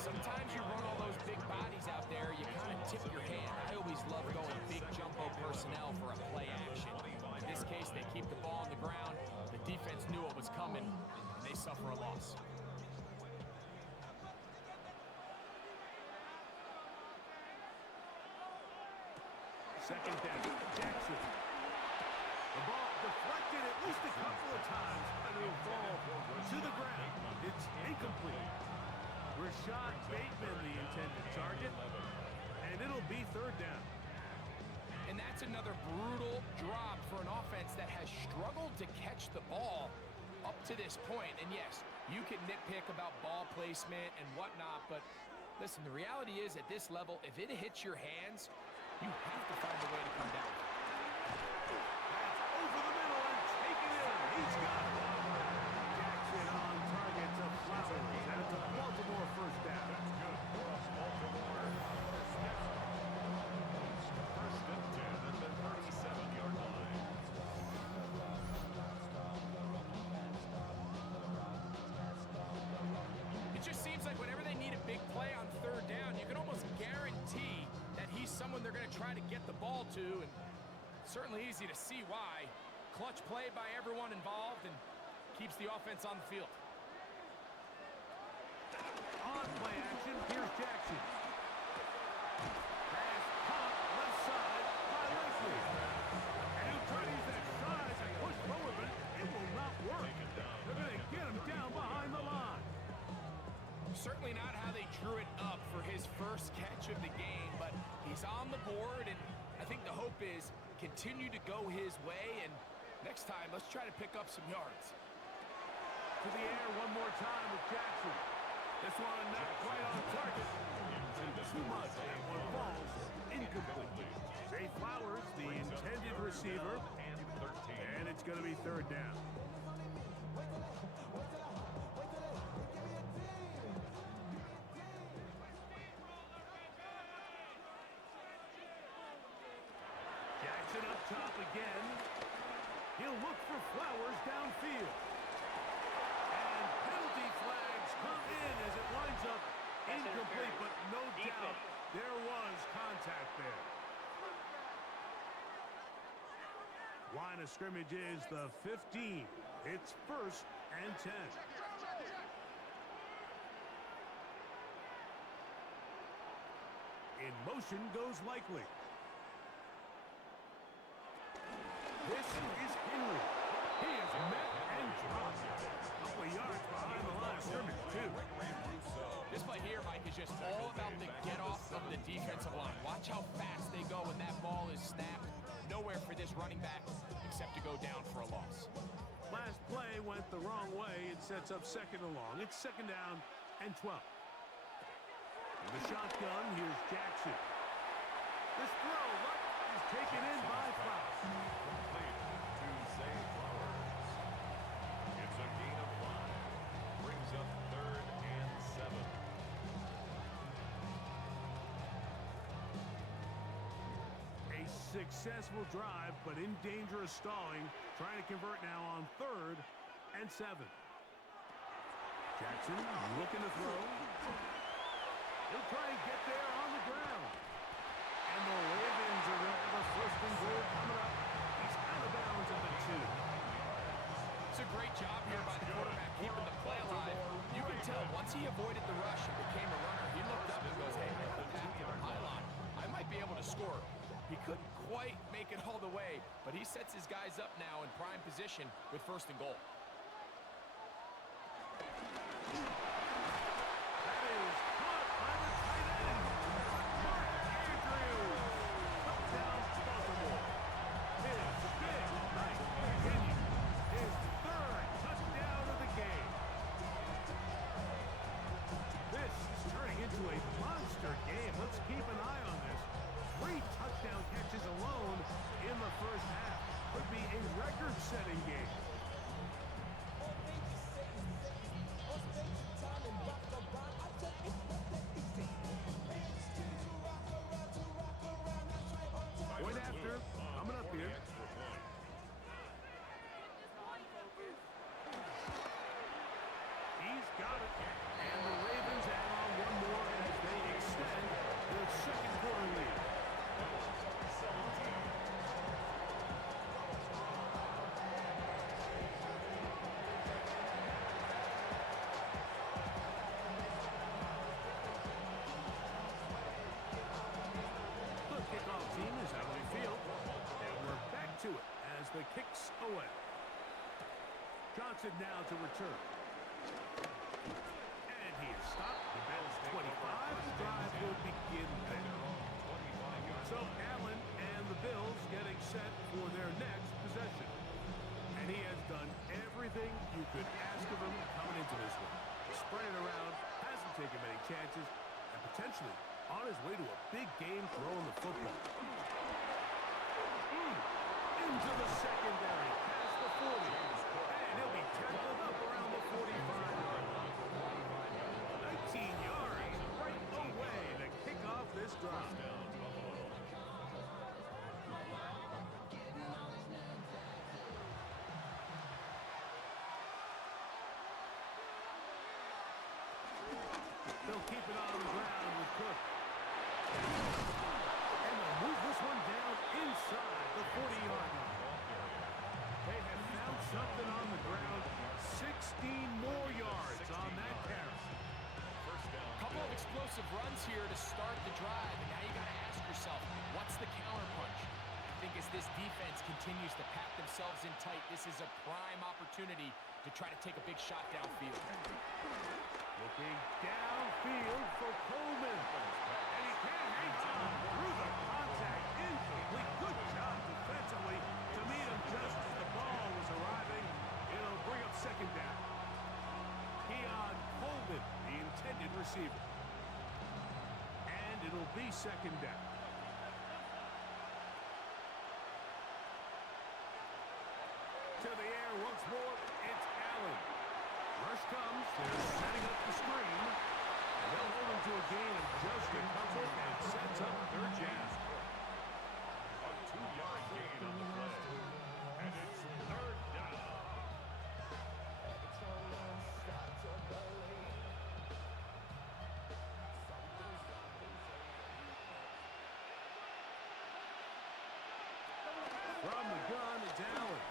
Sometimes you run all those big bodies out there, you kind of tip your hand. I always love going big jumbo personnel for a play action. In this case, they keep the ball on the ground. The defense knew it was coming, and they suffer a loss. Second down, Jackson. The ball deflected at least a couple of times, and it'll fall to the ground. It's incomplete. Rashad Bateman, the intended target, and it'll be third down. And that's another brutal drop for an offense that has struggled to catch the ball up to this point. And yes, you can nitpick about ball placement and whatnot, but listen, the reality is at this level, if it hits your hands, you have to find a way to come down. That's over the middle and take it in. He's got it. Jackson on target to Flowers, and it's a Baltimore first down. First and 10 at the 37-yard line. It just seems like whenever they need a big play on third down, you can almost guarantee that he's someone they're going to try to get the ball to, and certainly easy to see why. Clutch play by everyone involved and keeps the offense on the field. On play action, here's Jackson. Pass caught left side by Leslie. And he'll try to use that size and push forward, but it will not work. They're going to get him down behind the line. Certainly not how they drew it up for his first catch of the game, but he's on the board, and I think the hope is continue to go his way, and next time, let's try to pick up some yards. To the air one more time with Jackson. This one not quite on target. Too much, and one falls incomplete. Zay Flowers, the intended receiver, and it's going to be third down. Jackson up top again. He'll look for Flowers downfield. And penalty flags come in as it winds up incomplete, but no doubt there was contact there. Line of scrimmage is the 15. It's first and 10. In motion goes Likely. This is Henry. He is met and dropped. A couple of yards behind the line of scrimmage, too. This play here, Mike, is just all about the get-off of the defensive line. Watch how fast they go when that ball is snapped. Nowhere for this running back except to go down for a loss. Last play went the wrong way. It sets up second and long. It's second down and 12. In the shotgun, here's Jackson. This throw is taken in by Flowers. Complete to Zay Flowers. It's a gain of 5. Brings up third and 7. A successful drive, but in danger of stalling. Trying to convert now on 3rd and 7. Jackson looking to throw. He'll try and get there on the ground. And the Ravens are going to have a 1st and goal coming up. He's out of bounds at the 2. It's a great job here by the quarterback, keeping the play alive. You can tell once he avoided the rush and became a runner, he looked up and goes, hey, the path to the pylon, I might be able to score. He couldn't quite make it all the way, but he sets his guys up now in prime position with 1st and goal. That is caught by the tight end, Mark Andrews. Touchdown, Baltimore. His big night continues. His 3rd touchdown of the game. This is turning into a monster game. Let's keep an eye on this. 3 touchdown catches alone in the 1st half. Could be a record-setting game. Point after, coming up here. He's got it. And the Ravens add on one more as they extend their 2nd quarter lead. The kickoff team is out on the field. And we're back to it as the kicks away. Johnson now to return. And he is stopped at 25. The drive will begin there. So Allen and the Bills getting set for their next possession. And he has done everything you could ask of him coming into this one. Spread it around, hasn't taken many chances, and potentially on his way to a big game throwing the football. Into the secondary, past the 40. And he'll be tackled up around the 45-yard line. 19 yards right away to kick off this drive. They'll keep it on the ground with Cook. And they'll move this one down inside the 40-yard line. They have found something on the ground. 16 more yards on that carry. A couple of explosive runs here to start the drive, and now you got to ask yourself, what's the counterpunch? I think as this defense continues to pack themselves in tight, this is a prime opportunity to try to take a big shot downfield. Looking downfield for Coleman. And he can't hang on through the contact. Incomplete. Good job defensively to meet him just as the ball was arriving. It'll bring up 2nd down. Coleman, the intended receiver. And it'll be 2nd down. To the air once more, it's Allen. Rush comes, they're setting up the screen, and they'll hold him to a gain of just a couple, and sets up 3rd down. A 2-yard gain on the play. And it's 3rd down. From the gun, it's Allen.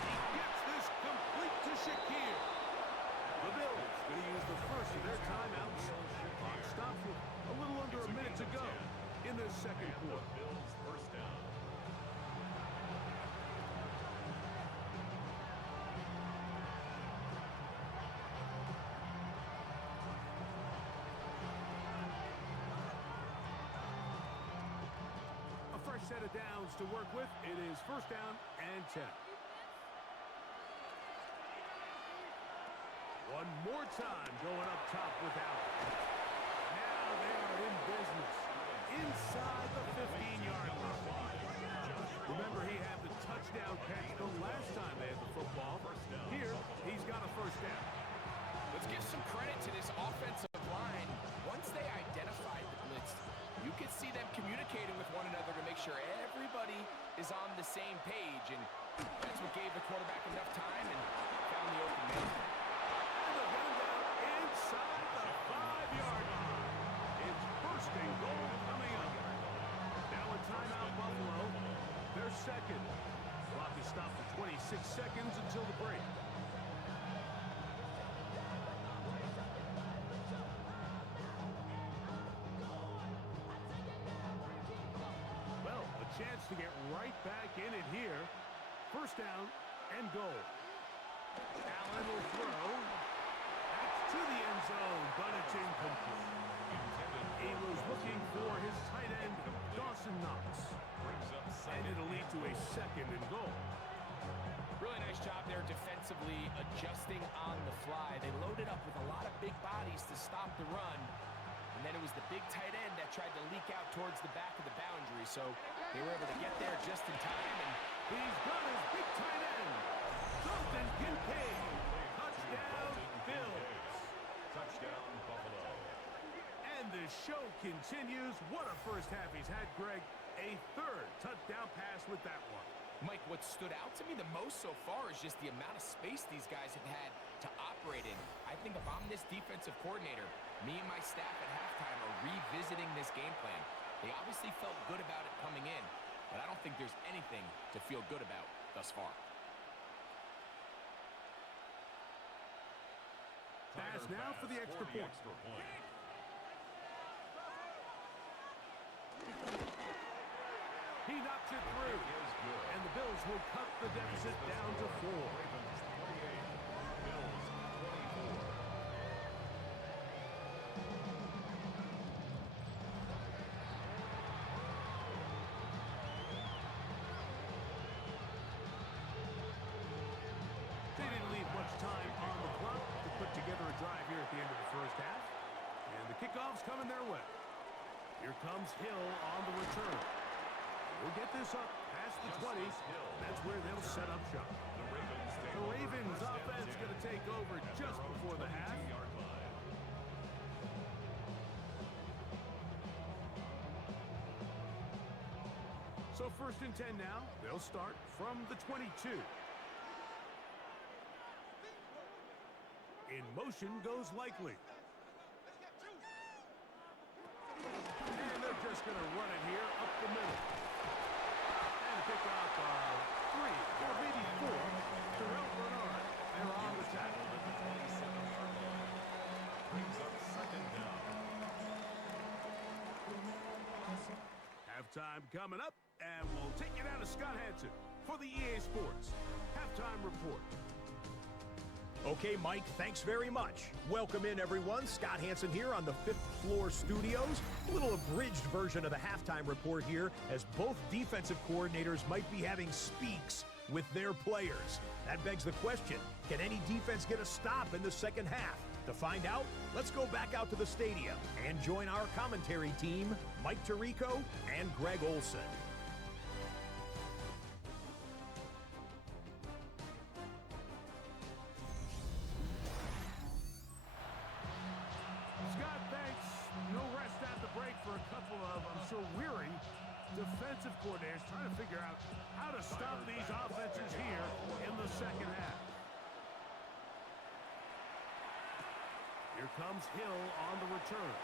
He gets this complete to Shakir. The Bills going to use the first of their timeouts. Clock stops with a little under a minute to go in this 2nd quarter. Bills 1st down. A fresh set of downs to work with. It is 1st down and 10. One more time going up top with Allen. Now they are in business inside the 15-yard line. Remember, he had the touchdown catch the last time they had the football. Here, he's got a 1st down. Let's give some credit to this offensive line. Once they identified the blitz, you could see them communicating with one another to make sure is on the same page, and that's what gave the quarterback enough time and found the open man. And they'll get him down inside the 5-yard line. It's first and goal coming up. Now a timeout, Buffalo. They're second. Clock is stopped at 26 seconds until the break. Well, a chance to get right back in it here. First down and goal. Allen will throw. That's to the end zone, but it's incomplete. He was looking for his tight end, Dawson Knox. And it'll lead to a second and goal. Really nice job there defensively, adjusting on the fly. They loaded up with a lot of big bodies to stop the run. And then it was the big tight end that tried to leak out towards the back of the boundary. So they were able to get there just in time. And he's got his big tight end, Dalton Kincaid. Touchdown, Bills. Touchdown, Buffalo. And the show continues. What a first half he's had, Greg. A third touchdown pass with that one. Mike, what stood out to me the most so far is just the amount of space these guys have had to operate in. I think if I'm this defensive coordinator, me and my staff at halftime are revisiting this game plan. They obviously felt good about it coming in, but I don't think there's anything to feel good about thus far. Pass now for the extra point. He knocks it through, and the Bills will cut the deficit down to 4. Ravens 28, Bills 24. They didn't leave much time on the clock to put together a drive here at the end of the first half. And the kickoff's coming their way. Here comes Hill on the return. We'll get this up past the 20. That's where they'll set up shop. The Ravens offense going to take over just before the half. So first and 10 now. They'll start from the 22. In motion goes Likely. And they're just going to run it here up the middle. And pick up 3 or maybe 4. Terrell Bernard. They're on the tackle. Brings up second down. Halftime coming up, and we'll take it out of Scott Hansen for the EA Sports Halftime Report. Okay, Mike, thanks very much. Welcome in, everyone. Scott Hansen here on the 5th floor studios. A little abridged version of the halftime report here, as both defensive coordinators might be having speaks with their players. That begs the question, can any defense get a stop in the second half? To find out, let's go back out to the stadium and join our commentary team, Mike Tirico and Greg Olson. Scott, thanks. No rest at the break for a couple of, I'm sure, weary defensive coordinators trying to figure out how to stop these offenses here in the second half. Here comes Hill on the return.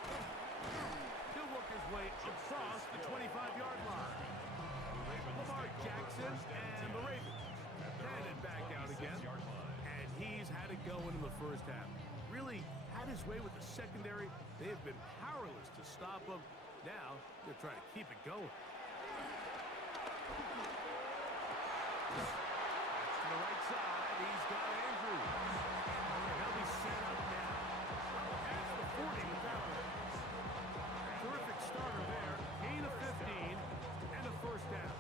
He'll work his way across the 25-yard line. Lamar Jackson and the Ravens headed back out again. And he's had it going in the first half. Really had his way with the secondary. They have been powerless to stop him. Now they're trying to keep it going. That's to the right side. He's got Andrews. He'll be set up now. Past the 40 with that one. Terrific starter there. Gain of 15 and a first down.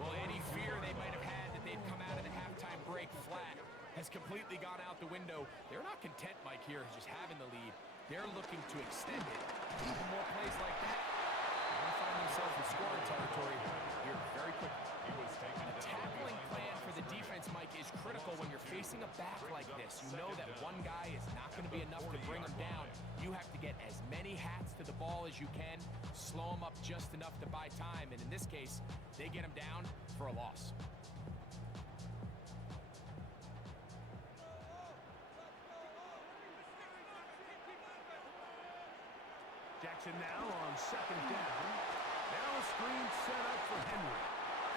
Well, any fear they might have had that they'd come out of the halftime break flat has completely gone out the window. They're not content, Mike, here just having the lead. They're looking to extend it. Even more plays like that, they're going to find themselves in scoring territory here very quickly. A tackling plan for the defense, Mike, is critical when you're facing a a back like this, you know that one guy is not going to be enough to bring him down. You have to get as many hats to the ball as you can, slow him up just enough to buy time, and in this case, they get him down for a loss. Jackson now on second down. Now a screen set up for Henry.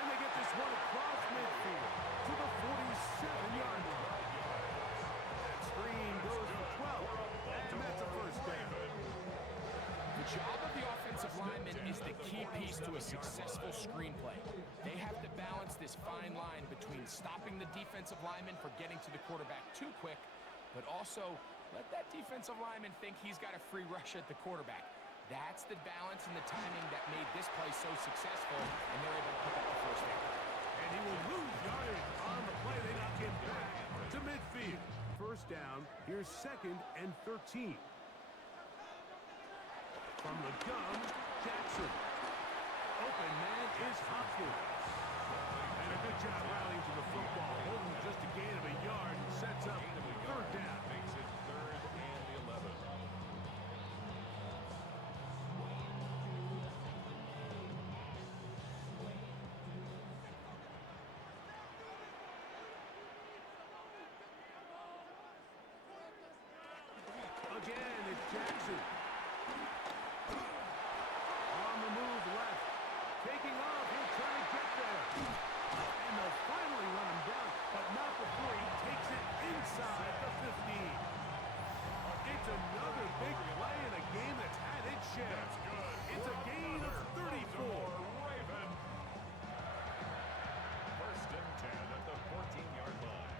And they get this one across midfield to the 47-yard line. That screen goes for 12, and that's a first down. The job of the offensive lineman is the key piece to a successful screenplay. They have to balance this fine line between stopping the defensive lineman for getting to the quarterback too quick, but also let that defensive lineman think he's got a free rush at the quarterback. That's the balance and the timing that made this play so successful, and they're able to pick up the first down. And he will lose yardage on the play. They knock him back to midfield. First down, here's 2nd and 13. From the gun, Jackson. Open man is Hopkins. And a good job rallying to the football. Holding just a gain of a yard and sets up third down. Makes it 3rd and 11. Again, it's Jackson. On the move left. Taking off, he'll try to get there. And they'll finally run him down, but not before he takes it inside the 15. It's another big play in a game that's had its share. That's good. It's a gain of 34. Raven. 1st and 10 at the 14-yard line.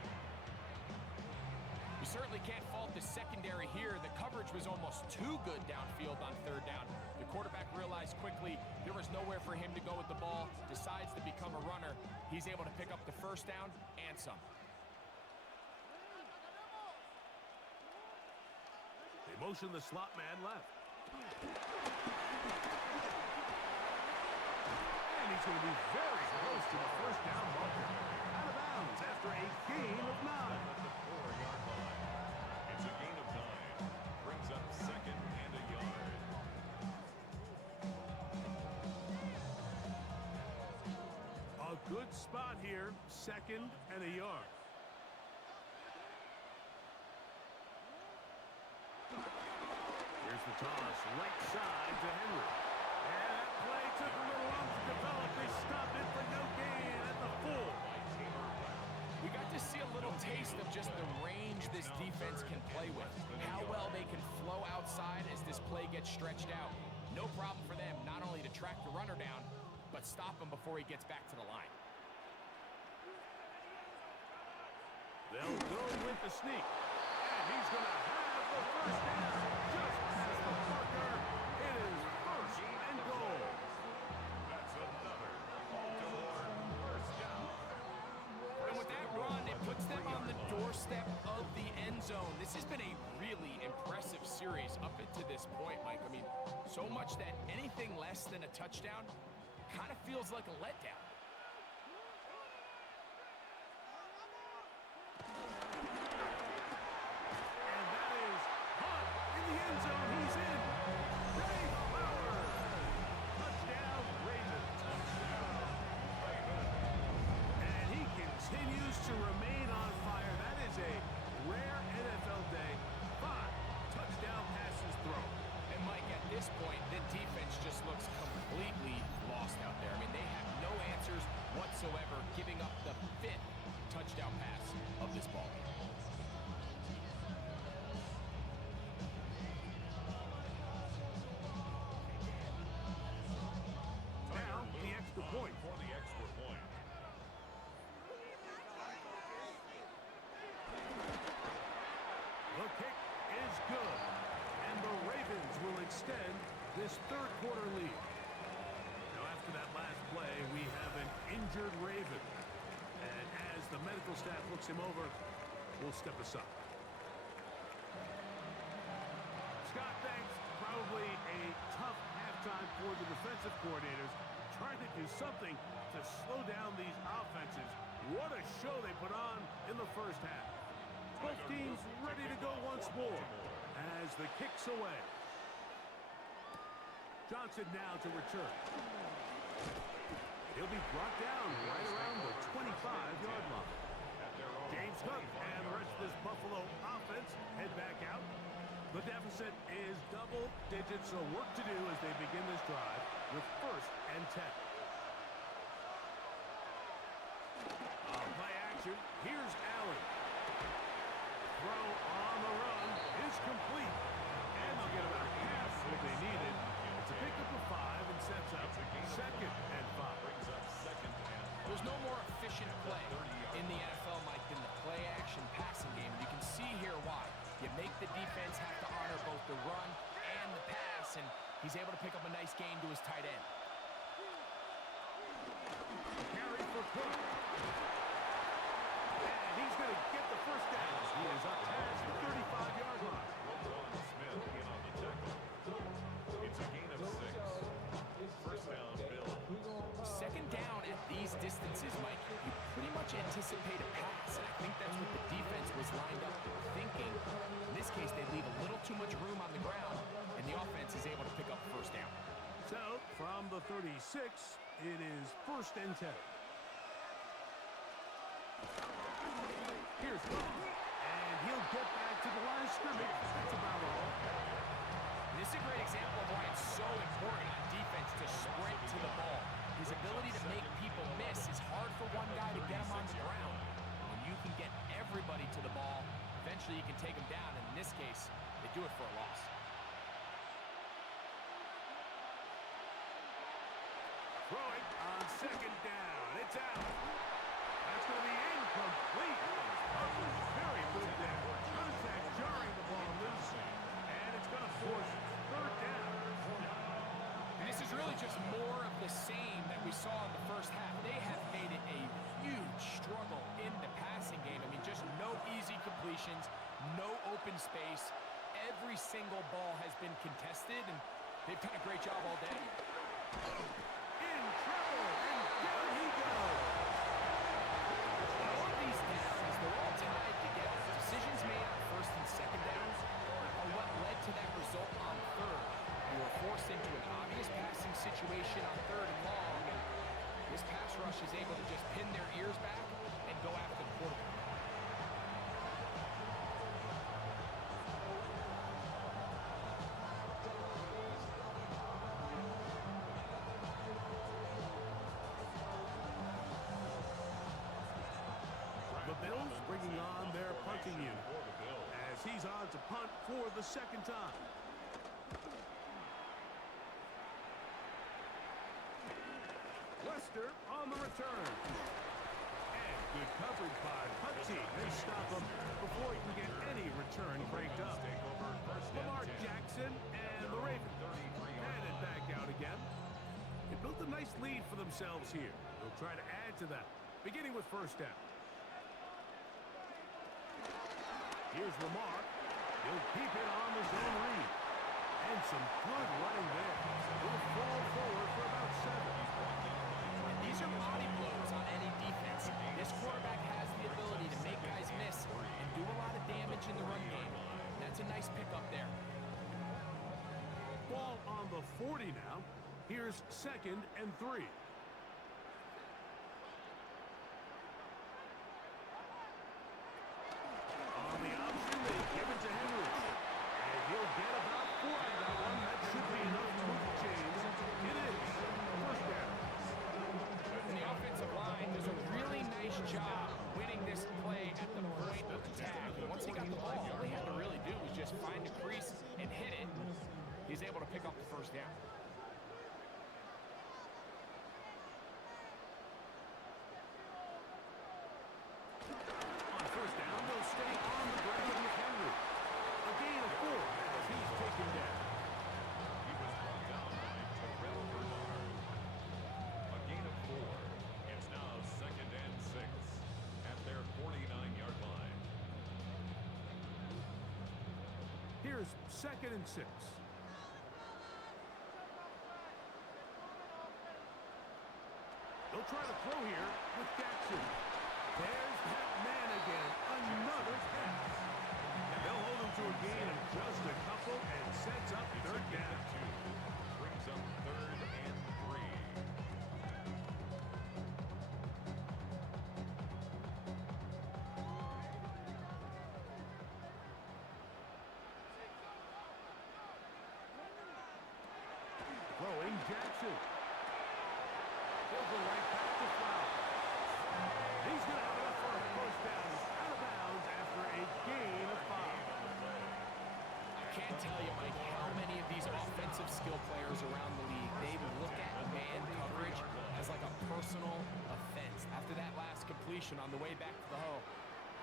You certainly can't fault the secondary here. The coverage was almost too good downfield on 3rd down. The quarterback realized quickly there was nowhere for him to go with the ball, decides to become a runner. He's able to pick up the first down and some. They motion the slot man left. And he's going to be very close to the first down marker. Out of bounds after a gain of 9. At the 4-yard line. It's a gain of 9. Brings up 2nd and a yard. A good spot here, 2nd and a yard. Here's the toss, right side to Henry. And that play took a little long to develop. They stopped it for no gain at the 4. We got to see a little taste of just the range this defense can play with. How well they can flow outside as this play gets stretched out. No problem for them not only to track the runner down, but stop him before he gets back to the line. They'll go with the sneak. And he's going to have the first down. Just past the marker. It is 1st and goal. That's another Baltimore first down. And with that run, it puts them on the doorstep of the end zone. This has been a really impressive series up to this point, Mike. I mean, so much that anything less than a touchdown kind of feels like a letdown. And that is Hunt in the end zone. He's in. Ray Flowers. Touchdown, Ravens. And he continues to remain on fire. That is a rare NFL day. 5 touchdown passes thrown. And Mike, at this point, the defense just looks completely lost out there. I mean, they have no answers whatsoever, giving up the 5th touchdown pass of this ball game. Now, the extra point. For the extra point. The kick is good. And the Ravens will extend this 3rd quarter lead. Now, after that last play, we have an injured Raven. And as the medical staff looks him over, we'll step aside. Scott, thanks. Probably a tough halftime for the defensive coordinators, trying to do something to slow down these offenses. What a show they put on in the first half. Both teams ready to go once more as the kick's away. Johnson now to return. He'll be brought down right around the 25-yard line. James Cook and the rest of this Buffalo offense head back out. The deficit is double digits, so work to do as they begin this drive with 1st and 10. On play action, here's Allen. Throw on the run is complete. And they'll get about half what they needed to pick up a 5 and sets up 2nd and 5. There's no more efficient play in the NFL, Mike, than the play-action passing game. You can see here why. You make the defense have to honor both the run and the pass, and he's able to pick up a nice gain to his tight end. Carry for Cook. And he's going to get the first down. He is up past the 35-yard line. Smith in on the tackle. It's a gain of 6. First down, Bill. 2nd down at these distances, Mike, you pretty much anticipate a pass, and I think that's what the defense was lined up thinking. In this case, they leave a little too much room on the ground, and the offense is able to pick up 1st down. So, from the 36, it is 1st and 10. Here's Cook, and he'll get back to the line of scrimmage. That's about all. This is a great example of why it's so important on defense to sprint to the ball. His ability to make people miss is hard for one guy to get him on the ground. When you can get everybody to the ball, eventually you can take him down, and in this case, they do it for a loss. Throwing on 2nd down. It's out. That's going to be incomplete. Very good there. Contact jarring the ball loose, and it's going to force 3rd down. And this is really just more of the same that we saw in the first half. They have made it a huge struggle in the passing game. I mean, just no easy completions, no open space. Every single ball has been contested, and they've done a great job all day. In trouble, and down he goes. All of these downs, they're all tied together. Decisions made on 1st and 2nd downs are what led to that result on 3rd. You were forced into an obvious passing situation on 3rd and long, and this pass rush is able to just pin their ears back and go after the quarterback. The Bills bringing on their punting unit as he's on to punt for the 2nd time. Lester on the return. And good coverage by Putty. They stop him before he can get any return cranked up. Lamar Jackson and the Ravens headed back out again. They built a nice lead for themselves here. They'll try to add to that, beginning with 1st down. Here's Lamar. He'll keep it on the zone read. And some good running there. He'll fall forward for about 7. And these are body blows on any defense. This quarterback has the ability to make guys miss and do a lot of damage in the run game. That's a nice pickup there. Ball on the 40 now. Here's 2nd and 3. On the option, they give it to Henry. And he'll get about 4 on that one. That should be enough to move the chains. It is 1st down. And the offensive line does a really nice job winning this play at the point of attack. And once he got the ball, all he had to really do was just find a crease and hit it. He's able to pick up the 1st down. On 1st down, they'll stay on the ground with Henry. A gain of 4 as he's taken down. He was brought down by Terrell Bernard. A gain of 4. It's now 2nd and 6 at their 49-yard line. Here's 2nd and 6. They'll try to throw here with Jackson. There's that man again. Another pass. Jackson. He'll go right back to Flowers. He's going to have enough for a first down. He's out of bounds after a gain of 5. I can't tell you, Mike, how many of these offensive skill players around the league, they look at man coverage as like a personal offense. After that last completion on the way back to the hole,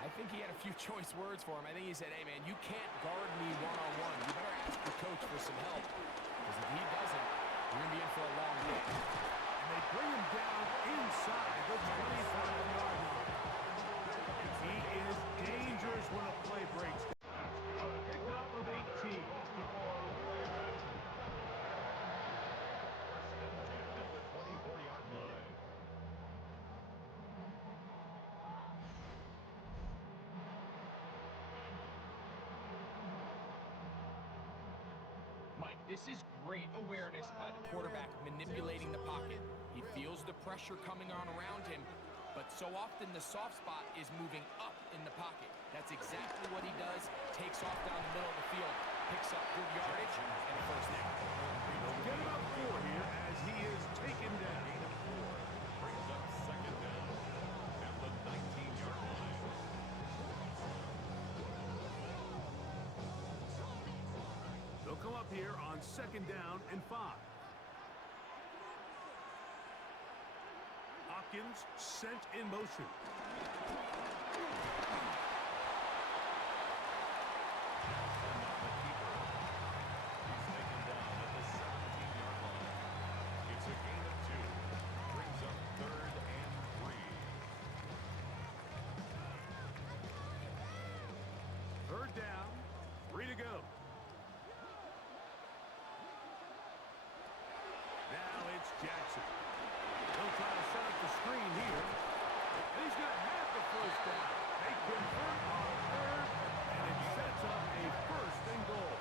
I think he had a few choice words for him. I think he said, hey, man, you can't guard me one-on-one. You better ask your coach for some help. Because if he doesn't, you're going to be in for a long day. And they bring him down inside the 25-yard line. He is dangerous when a play breaks down. Kickoff of 18. Mike, this is great awareness by the quarterback manipulating the pocket. He feels the pressure coming on around him, but so often the soft spot is moving up in the pocket. That's exactly what he does. Takes off down the middle of the field, picks up good yardage, and a first down. They'll get him up 4 here as he is taken down. Brings up second down at the 19-yard line. They'll come up here on second down and 5. Hopkins sent in motion. Third down, 3 to go. Now it's Jackson. He'll try to set up the screen here. And he's going to have the first down. They convert on third, and it sets up a first and goal.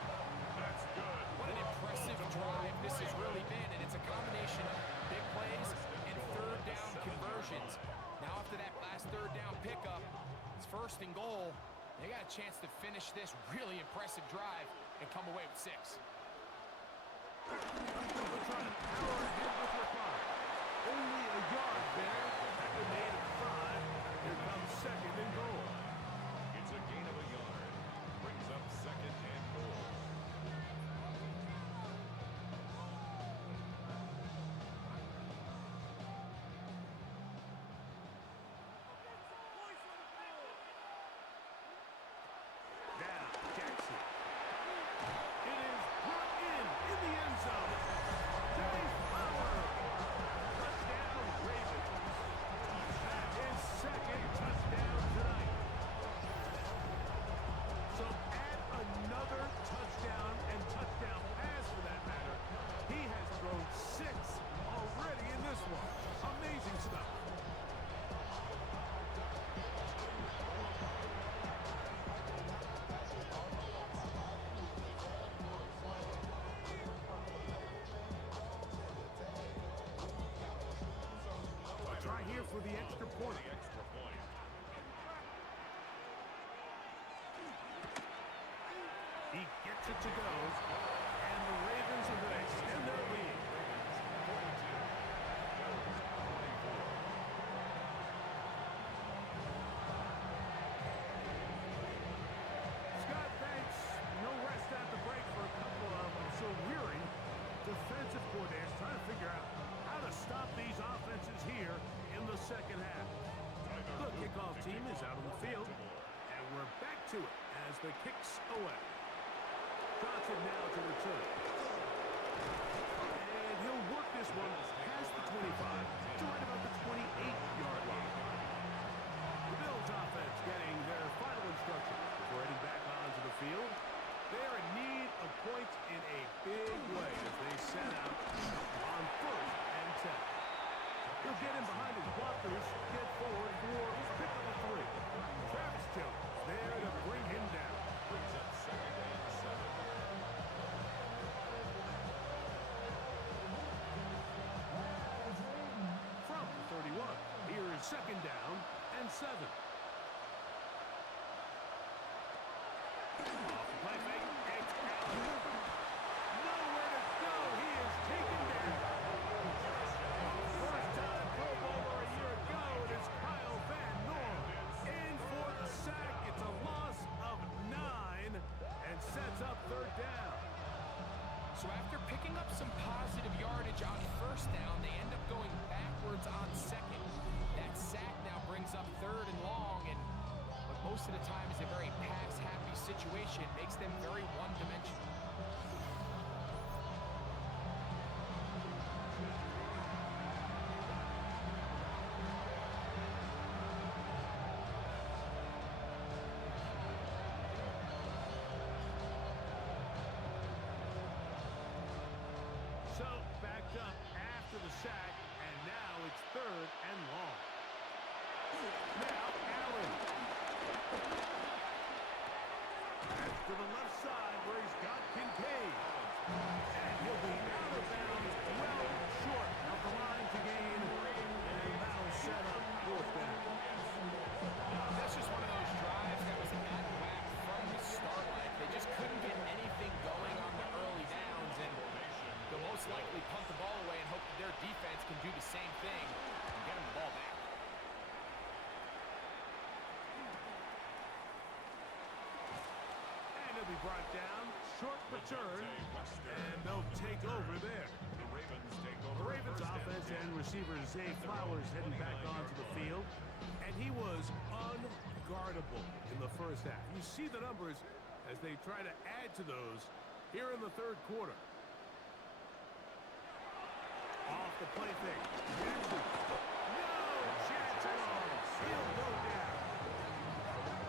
That's good. What an impressive drive this has really been, and it's a combination of big plays and third down conversions. Now after that last third down pickup, it's first and goal. They got a chance to finish this really impressive drive and come away with 6. They'll try to power ahead with their clock. Only a yard there. They made it 5. Here comes second and goal. It's a gain of a yard. Brings up second and goal. Now, Jackson. It is brought in the end zone. Jay Flowers. Touchdown, Ravens. That is second touchdown tonight. So add another touchdown and touchdown pass for that matter. He has thrown 6 already in this one. Amazing stuff. Try here for the extra point. The extra point. He gets it to go, and the Ravens are going to extend their lead. Scott, thanks. No rest at the break for a couple of so weary defensive coordinators trying to figure out how to stop these offenses here in the second half. The kickoff team is out on the field, and we're back to it as the kicks away. Johnson now to return. And he'll work this one past the 25 to right about the 28-yard line. The Bills offense getting their final instruction before heading back onto the field. They are in need of points in a big way as they set out on first and 10. He'll get in behind his blockers, get forward for pickup of 3. Travis Jones there to bring him down. Brings up second and 7. From the 31, here is second down and 7. Off the play fake, it's out. Nowhere to go. He is taken down. So after picking up some positive yardage on first down, they end up going backwards on second. That sack now brings up third and long, and what most of the time is a very pass-happy situation makes them very one-dimensional. So, backed up after the sack, and now it's third and long. Now, Allen. Pass to the left side where he's got Kincaid. And he'll be out of bounds, well short of the line to gain. And that'll set up fourth down. That's just one of those drives that was at whack from the start. Like they just couldn't get anything going on the early downs, and they'll most likely punt the ball away and hope that their defense can do the same thing and get them the ball back. And he'll be brought down. Short return. And they'll take over there. The Ravens take The over. Ravens offense and receiver Zay Flowers heading back onto the field. And he was unguardable in the first half. You see the numbers as they try to add to those here in the third quarter. Off the play fake. Jackson. No chance at all. He'll go down.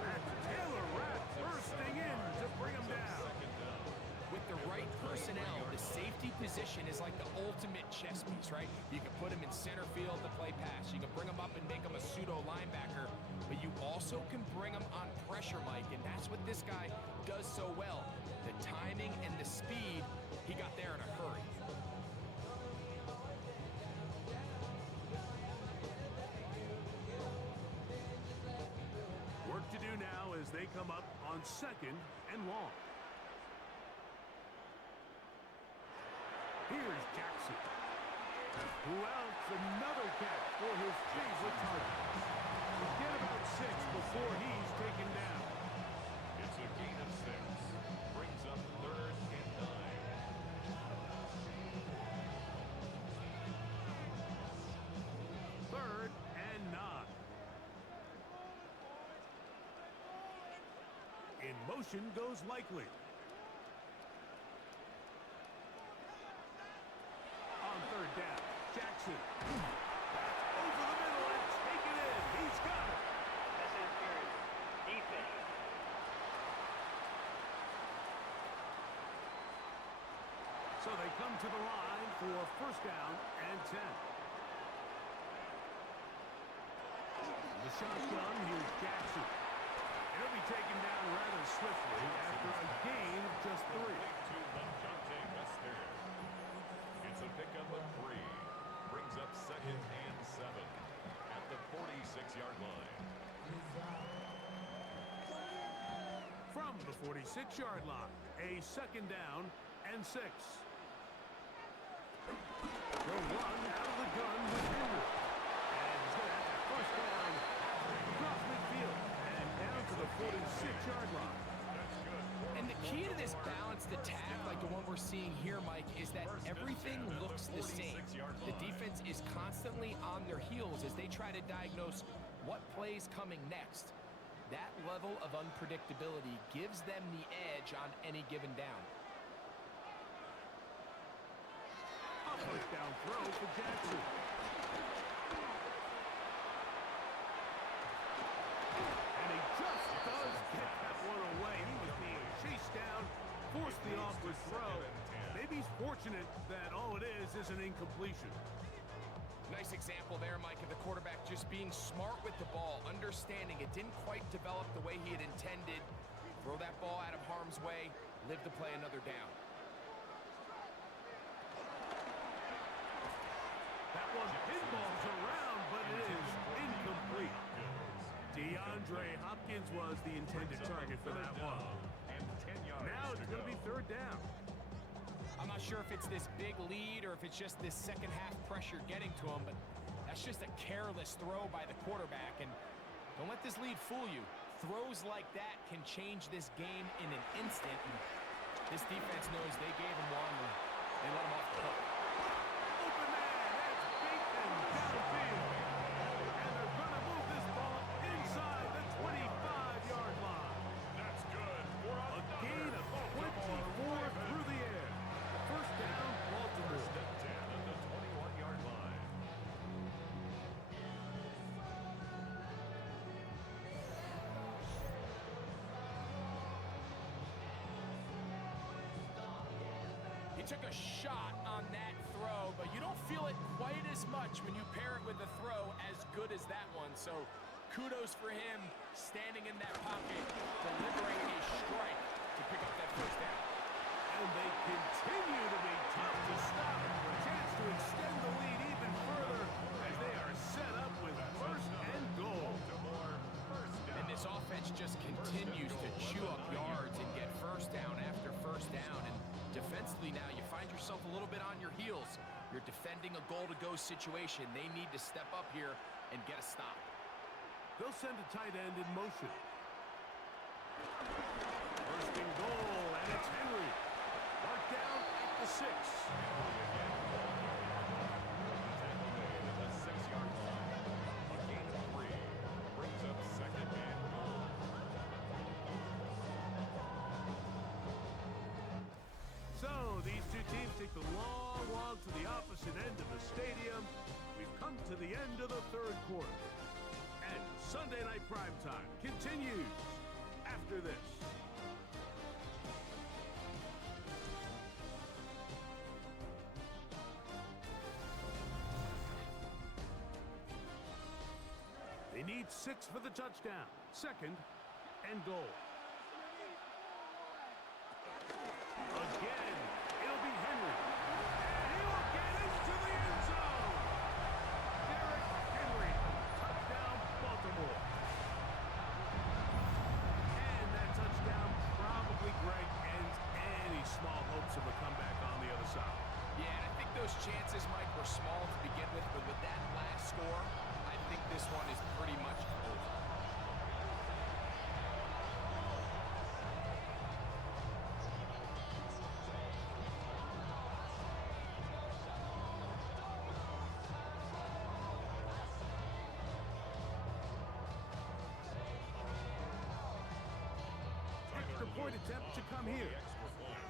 That's Taylor Rapp bursting in to bring him down. With the right personnel, the safety position is like the ultimate chess piece, right? You can put him in center field to play pass. You can bring him up and make him a pseudo linebacker, but you also can bring him on pressure, Mike, and that's what this guy does so well. The timing and the speed, he got there in a hurry. Work to do now as they come up on second and long. Here's Jackson. Who else? Another catch for his favorite target. Forget about 6 before he's taken down. It's a gain of 6. Brings up third and 9. Third and 9. In motion goes Likely. On third down, Jackson. That's over the middle and taken in. He's got it. That's interference. Defense. So they come to the line for first down and 10. The shotgun, here's Jackson. He'll be taken down rather swiftly after a gain of just 3. To Monte Wester. It's a pickup of 3. Brings up second and 7 at the 46-yard line. From the 46-yard line, a second down and 6. They'll run out of the gun with Henry. And he's going to have that first down across midfield and down to the 46-yard line. And the key to this balanced attack, like the one we're seeing here, Mike, is that everything looks the same. The defense is constantly on their heels as they try to diagnose what play's coming next. That level of unpredictability gives them the edge on any given down. A first down throw for Jackson. And he just does get that one away. He was being chased down, forced the awkward throw. Maybe he's fortunate that all it is an incompletion. Nice example there, Mike, of the quarterback just being smart with the ball, understanding it didn't quite develop the way he had intended. Throw that ball out of harm's way, live to play another down. That one pinballs around, but it is incomplete. DeAndre Hopkins was the intended target for that one. And 10 yards. Now it's going to be third down. I'm not sure if it's this big lead or if it's just this second half pressure getting to him, but that's just a careless throw by the quarterback. And don't let this lead fool you. Throws like that can change this game in an instant. And This defense knows they gave him one, and they let him off the hook. Open man, it's Bateman downfield. And they're going to move this ball inside the 25-yard line. That's good for A gain of 24 through the air. First down, Baltimore. First and 10 at the 21-yard line. He took a shot on that throw, but you don't feel it quite as much when you pair it with a throw as good as that one. So kudos for him standing in that pocket, delivering a strike to pick up that first down. And they continue to be tough to stop. A chance to extend the lead even further as they are set up with first and goal. Baltimore, first down. And this offense just continues to chew up yards and get first down after first down. And defensively now, you find yourself a little bit on your heels. You're defending a goal-to-go situation. They need to step up here and get a stop. They'll send a tight end in motion. First and goal, and it's Henry. Marked down at the 6. At the 6-yard line. A gain of 3 brings up second and goal. So these two teams take the long walk to the opposite end of the stadium. We've come to the end of the third quarter. And Sunday Night Primetime continues after this. They need 6 for the touchdown. Second and goal. Again, it'll be Henry. And he will get into the end zone. Derrick Henry, touchdown Baltimore. And that touchdown probably, Greg, ends any small hopes of a comeback on the other side. Yeah, and I think those chances, Mike, were small to begin with, but with that last score, I think this one is pretty much over. Extra point attempt to come here. Extra point.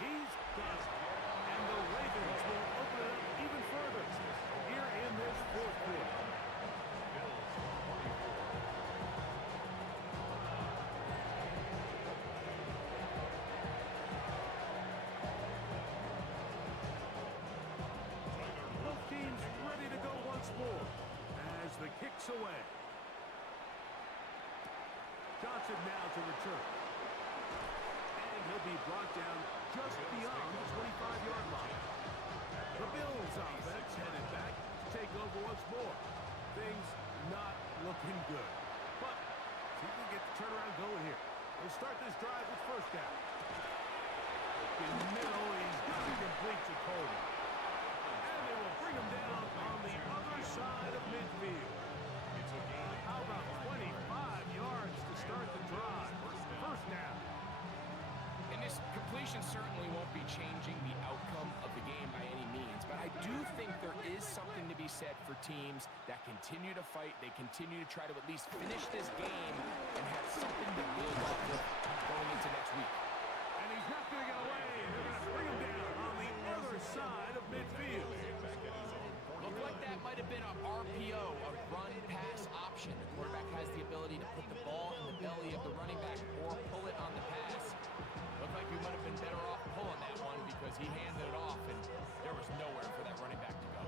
He's got it. And the Ravens will open it up even further here in this fourth quarter. Bills 24. Both teams ready to go once more as the kick's away. Johnson now to return. And he'll be brought down just beyond the 25-yard line. The Bills offense headed back to take over once more. Things not looking good. But see if we can get the turnaround going here. We'll start this drive with first down. In the middle, he's going to complete to Coleman. And they will bring him down on the other side of midfield. It's a gain. How about 25 yards to start the drive? First down. And this completion certainly won't be changing the outcome of the game by any means, but I do think there is something to be said for teams that continue to fight. They continue to try to at least finish this game and have something to build off of going into next week. And he's not going to get away. They're going to bring him down on the other side of midfield. Looked like that might have been a RPO, a run-pass option. The quarterback has the ability to put the ball in the belly of the running back or pull it on the pass. Looked like we might have been better off pulling that one because he handed it off and there was nowhere for that running back to go.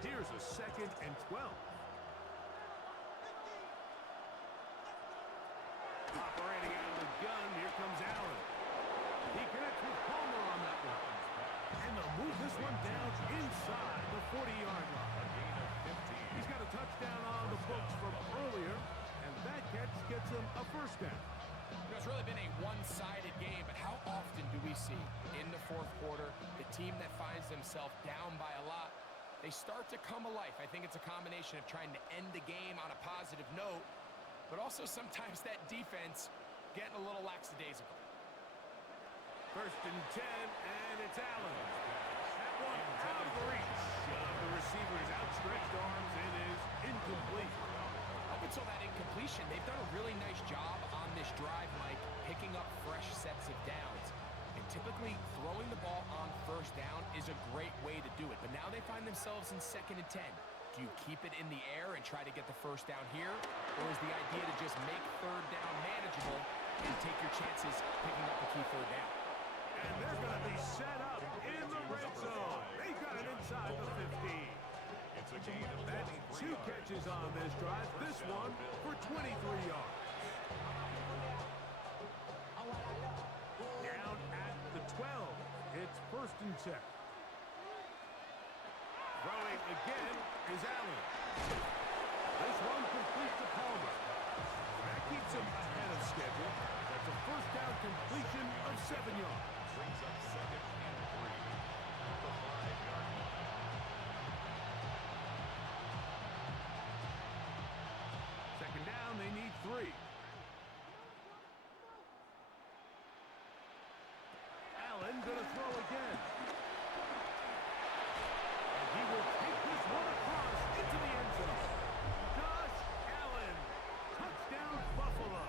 Here's a 2nd and 12. Operating out of the gun, here comes Allen. He connects with Palmer on that one. And they'll move this one down inside the 40-yard line. A gain of 15. He's got a touchdown on the books from earlier, and that catch gets him a first down. It's really been a one-sided game, but how often do we see in the fourth quarter the team that finds themselves down by a lot, they start to come alive. I think it's a combination of trying to end the game on a positive note, but also sometimes that defense getting a little lackadaisical. 1st and 10, and it's Allen. That one out of the reach of the receiver's outstretched arms. It is incomplete. Up until that incompletion, they've done a really nice job on this drive, Mike, picking up fresh sets of downs. And typically, throwing the ball on 1st down is a great way to do it. But now they find themselves in 2nd and 10. Do you keep it in the air and try to get the 1st down here? Or is the idea to just make 3rd down manageable and take your chances picking up the key 3rd down? And they're going to be set up in the red zone. They got it inside the 15. It's a gain of That's 2 catches on this drive. This one for 23 yards. Down at the 12. It's 1st and 10. Throwing again is Allen. This one complete to Palmer. That keeps him ahead of schedule. That's a 1st down completion of 7 yards. brings up 2nd and 3 at the 5-yard line. Second down, they need 3. Allen gonna throw again. And he will take this one across into the end zone. Josh Allen, touchdown Buffalo.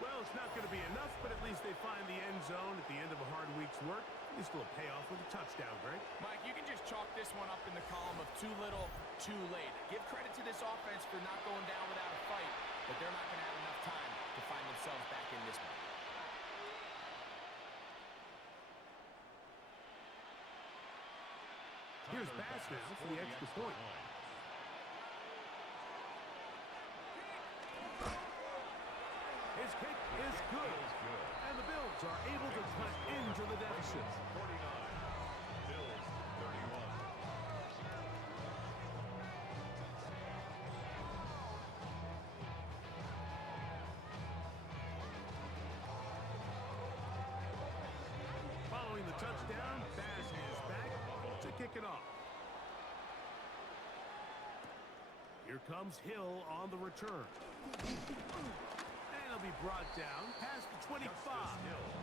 Well, it's not going to be enough, but at least they find the end zone at the end of a hard week's work. At least a little payoff with a touchdown, Greg. Mike, you can just chalk this one up in the column of too little, too late. Give credit to this offense for not going down without a fight, but they're not going to have enough time to find themselves back in this one. Here's Bass now for the extra point. His kick is good. And the Bills are able to cut into the deficit. 49. Bills 31. Following the touchdown, Bass is back to kick it off. Here comes Hill on the return. And he'll be brought down past the 25.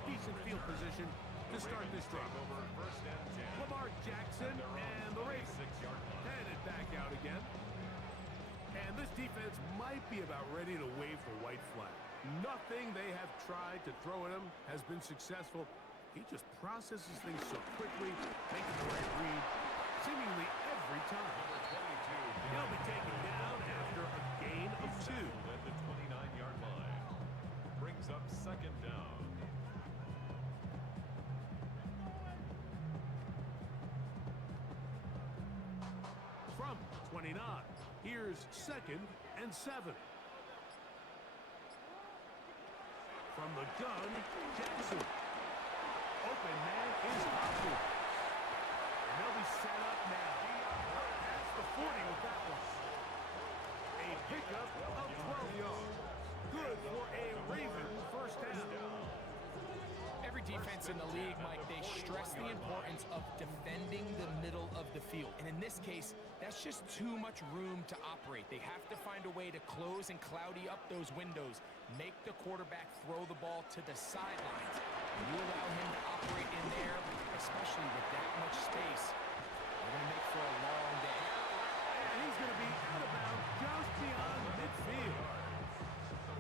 Decent field position to start this drive. Over 1st and 10. Lamar Jackson and the Ravens 6-yard line. headed back out again. And this defense might be about ready to wave the white flag. Nothing they have tried to throw at him has been successful. He just processes things so quickly, making the right read seemingly every time. Number 22. He'll be taken down after a gain of 2. At the 29-yard line. Brings up 2nd down. From 29, here's 2nd and 7. From the gun, Jackson. Open man is Hopkins. And they'll be set up now. Past the 40 with that one. A pickup of 12 yards. Good for a Raven 1st down. Every defense in the league, Mike, they stress the importance of defending the middle of the field. And in this case, that's just too much room to operate. They have to find a way to close and cloudy up those windows, make the quarterback throw the ball to the sidelines. When you allow him to operate in there, especially with that much space, they're going to make for a long day. And he's going to be out of bounds just beyond midfield.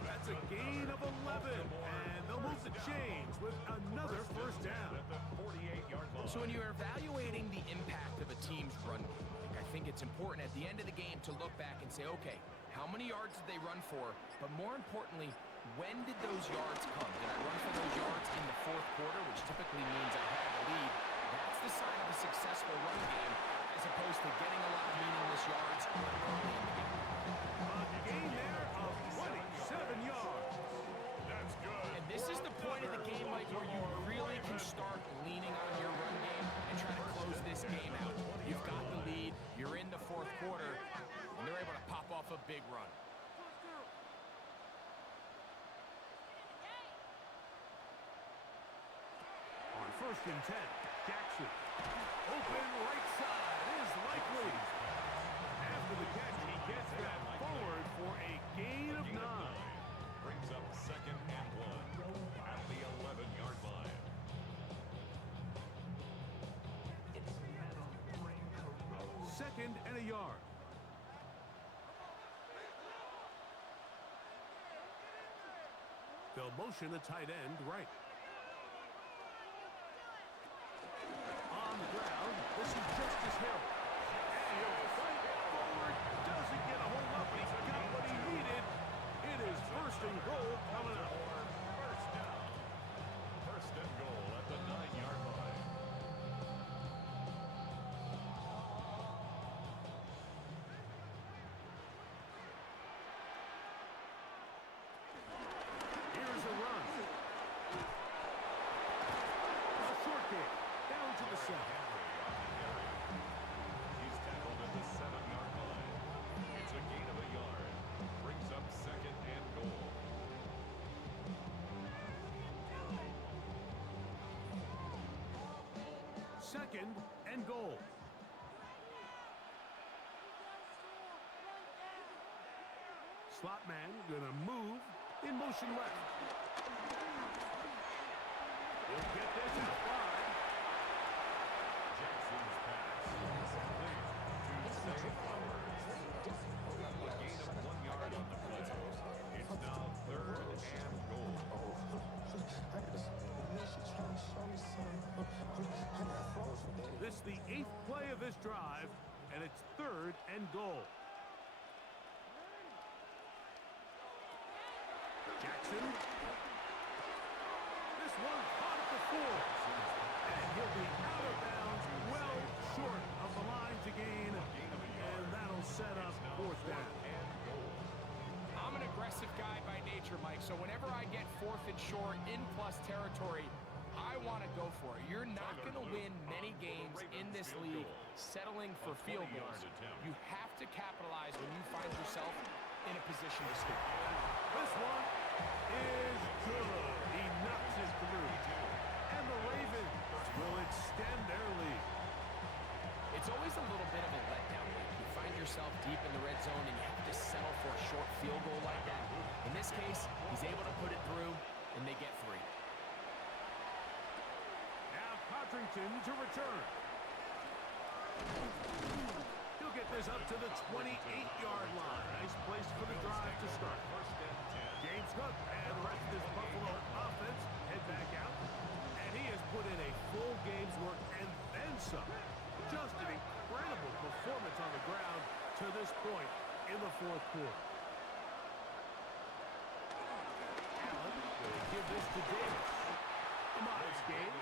That's a gain of 11. And they'll move the chains with another 1st down. At the 48-yard line. So when you're evaluating the impact of a team's run game, I think it's important at the end of the game to look back and say, okay, how many yards did they run for? But more importantly, when did those yards come? Did I run for those yards in the 4th quarter, which typically means I had the lead? That's the sign of a successful run game, as opposed to getting a lot of meaningless yards early in the game. A gain there of 27 yards. That's good. And this is the point of the game, Mike, where you really can start leaning on your run game and try to close this game out. You've got the lead, you're in the 4th quarter, and they're able to pop off a big run. On 1st and 10, Jackson. Open right side is likely. After the catch, he gets that forward 2nd and a yard. They'll motion the tight end right. On the ground, this is Justice Hill. And he'll fight forward. Doesn't get a hold up, but he's got what he needed. It is 1st and goal coming up. First down. 1st and goal at the 9-yard line. Here's a run. A short game. Down to the 7. He's tackled at the 7-yard line. It's a gain of a yard. Brings up 2nd and goal. Second and goal. Slot man gonna move in motion left. He'll get this out wide. Jackson's pass. Complete to Zay Flowers. A gain of 1 yard on the play. It's now 3rd and goal. This is the 8th play of this drive, and it's 3rd and goal. Jackson. This one caught at the 4. And he'll be out of bounds, well short of the line to gain. And that'll set up 4th down. I'm an aggressive guy by nature, Mike, so whenever I get 4th and short in plus territory, I want to go for it. You're not going to win many games in this league settling for field goals. You have to capitalize when you find yourself in a position to score. This one is good. He knocks it through. And the Ravens will extend their lead. It's always a little bit of a letdown. You find yourself deep in the red zone and you have to settle for a short field goal like that. In this case, he's able to put it through, and they get 3. Now Codrington to return. He'll get this up to the 28-yard line. Nice place for the drive to start. James Cook and the rest of this Buffalo offense head back out. And he has put in a full game's work and then some. Just an incredible performance on the ground to this point in the 4th quarter. Allen will give this to Davis. A modest gain,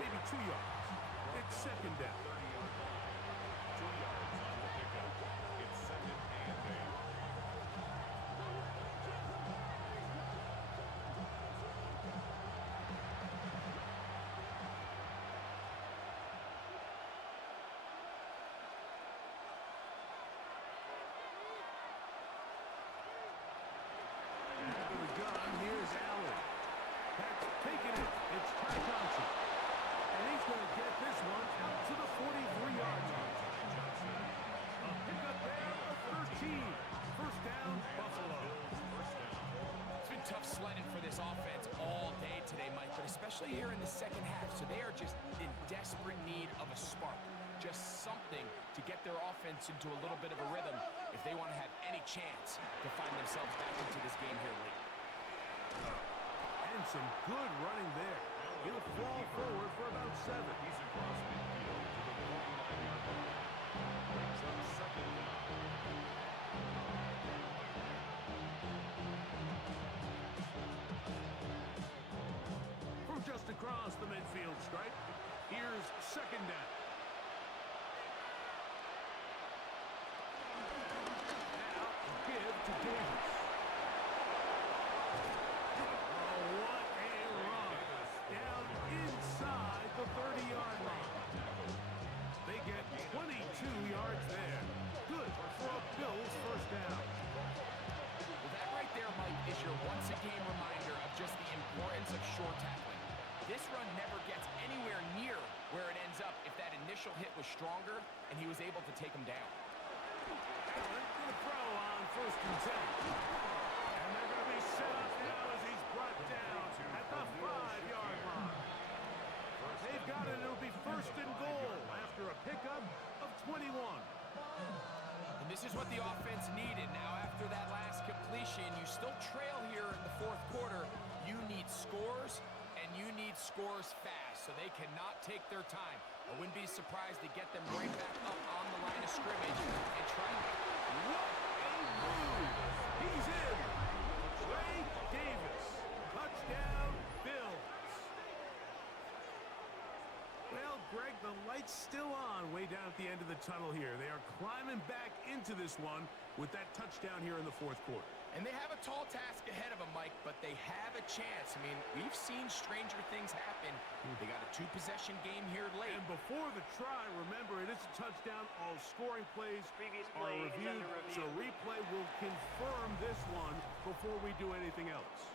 maybe 2 yards. It's 2nd down. 30-yard line. 2 yards on the pickup. It's 2nd and 8. After the gun, here's Allen. That's taking it. It's Ty Johnson. And he's going to get this one out to the 43-yard line. A pickup there of 13. 1st down, Buffalo. It's been tough sledding for this offense all day today, Mike, but especially here in the 2nd half. So they are just in desperate need of a spark. Just something to get their offense into a little bit of a rhythm if they want to have any chance to find themselves back into this game here late. And some good running there. He'll fall forward for about 7. He's across midfield to the 49-yard line. Brings up 2nd down. From just across the midfield stripe, here's 2nd down. Now, give to Davis. Oh, what a run. Down inside the 30-yard line. They get 22 yards there. Good for a Bills 1st down. Well, that right there, Mike, is your once-a-game reminder of just the importance of short tackling. This run never gets anywhere near where it ends up if that initial hit was stronger and he was able to take him down. Allen going to throw on 1st and 10. And they're going to be set up now as he's brought down at the 5-yard line. They've got it. It'll be 1st and goal after a pickup of 21. This is what the offense needed. Now, after that last completion, you still trail here in the fourth quarter. You need scores, and you need scores fast, so they cannot take their time. I wouldn't be surprised to get them right back up on the line of scrimmage and try to... What a move! He's in! Ray Davis. Touchdown, Bills. Well, Greg, the light's still on way down at the end of the tunnel here. They are climbing back into this one with that touchdown here in the fourth quarter. And they have a tall task ahead of them, Mike, but they have a chance. I mean, we've seen stranger things happen. They got a two-possession game here late. And before the try, remember, it is a touchdown. All scoring plays Previous are play is reviewed, under review. so replay will confirm this one before we do anything else.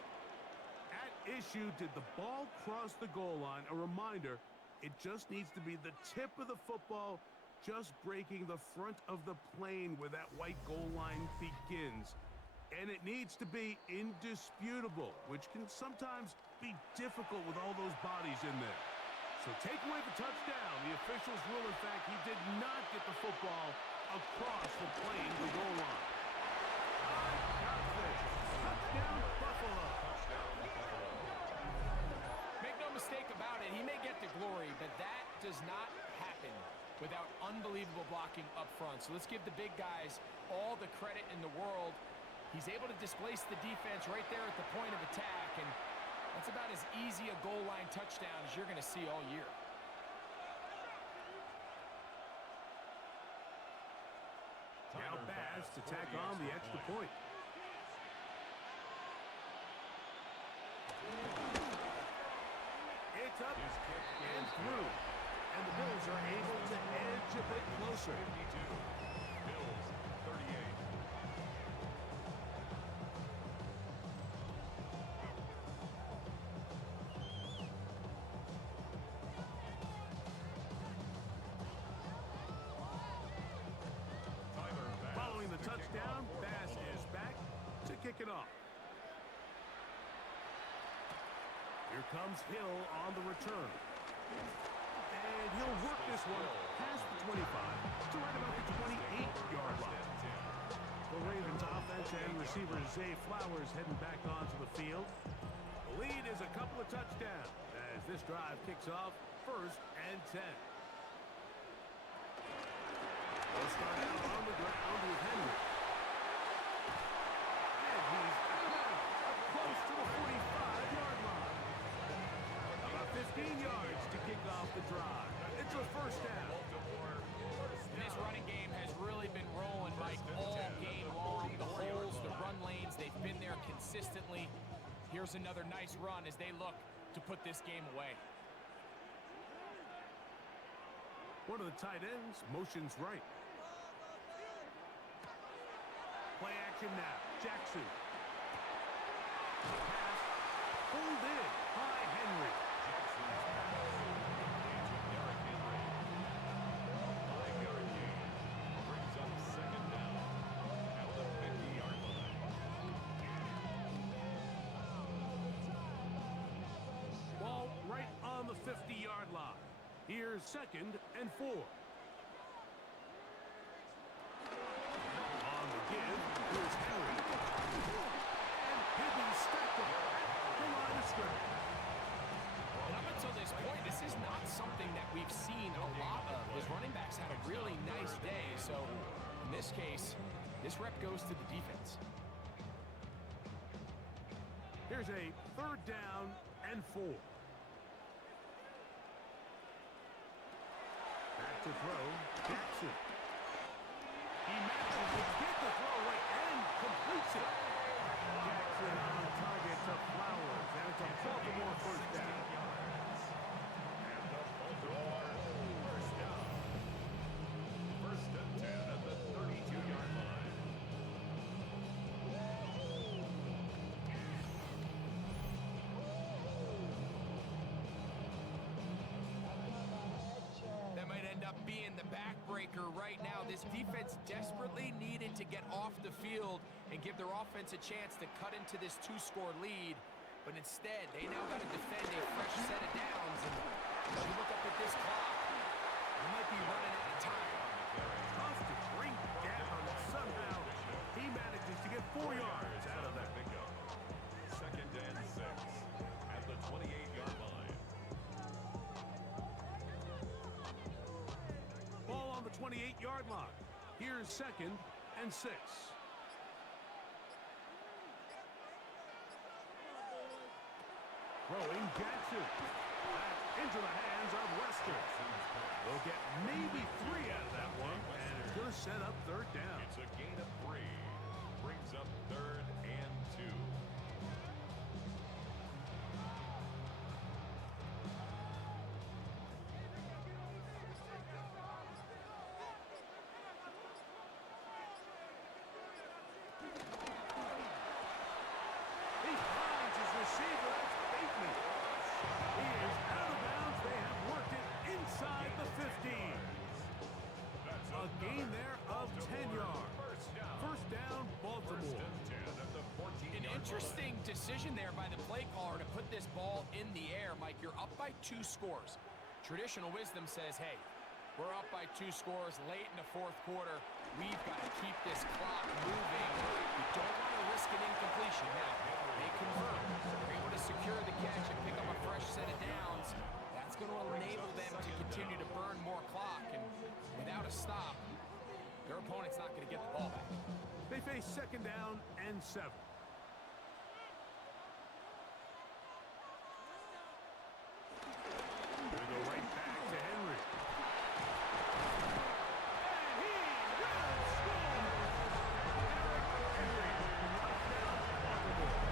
At issue, did the ball cross the goal line? A reminder, it just needs to be the tip of the football just breaking the front of the plane where that white goal line begins. And it needs to be indisputable, which can sometimes be difficult with all those bodies in there. So take away the touchdown. The officials rule, in fact, he did not get the football across the plane, the goal line. Touchdown, Buffalo. Make no mistake about it, he may get the glory, but that does not happen without unbelievable blocking up front. So let's give the big guys all the credit in the world. He's able to displace the defense right there at the point of attack, and that's about as easy a goal line touchdown as you're going to see all year. Now Bass to tack on the extra point. It's up and through. And the Bills are able to edge a bit closer. 52. Bills 38. Following the touchdown, Bass is back to kick it off. Here comes Hill on the return. And he'll work this one past the 25 to right about the 28-yard line. The Ravens offense and receiver Zay Flowers heading back onto the field. The lead is a couple of touchdowns as this drive kicks off 1st and 10. They'll start out on the ground with Henry. And he's out of bounds, up close to the 45-yard line. About 15 yards to kick off the drive. It's a first down. And this running game has really been rolling, Mike, all game long. The holes, the run lanes, they've been there consistently. Here's another nice run as they look to put this game away. One of the tight ends motions right. Play action now. Jackson. Pass pulled in by Henry. Ball right on the 50-yard line. Here's 2nd and 4. On the give, here's Henry. And Higgins stacked up at the line of scrimmage. And up until this point, this is not something that we've seen a lot of. His running backs had a really nice day, so in this case, this rep goes to the defense. Here's a 3rd down and 4. Back to throw, Jackson. He manages to get the throw away and completes it. Jackson on target to Flowers, and it's a Baltimore first down. And the Baltimore first down. 1st and 10 at the 32-yard line. That might end up being the backbreaker right now. This defense desperately needed to get off the field and give their offense a chance to cut into this 2-score lead. But instead, they now got to defend a fresh set of downs. And if you look up at this clock, they might be running out of time. Tough to bring down 28-yard line. Here's 2nd and 6. Throwing Jackson. That's into the hands of Lester. They'll get maybe 3 out of that one, and it's going to set up 3rd down. It's a gain of 3. Brings up 3rd and 2. He finds his receiver. That's Bateman. He is out of bounds. They have worked it inside the 15. A gain there of 10 yards. First down, Baltimore. An interesting decision there by the play caller to put this ball in the air. Mike, you're up by 2 scores. Traditional wisdom says, hey, we're up by 2 scores late in the 4th quarter. We've got to keep this clock moving. You don't want to risk an incompletion. Now, they convert. They're able to secure the catch and pick up a fresh set of downs. That's going to enable them to continue to burn more clock. And without a stop, their opponent's not going to get the ball back. They face 2nd down and 7. They go right back to Henry. And he will score! Eric Henry, touchdown Baltimore.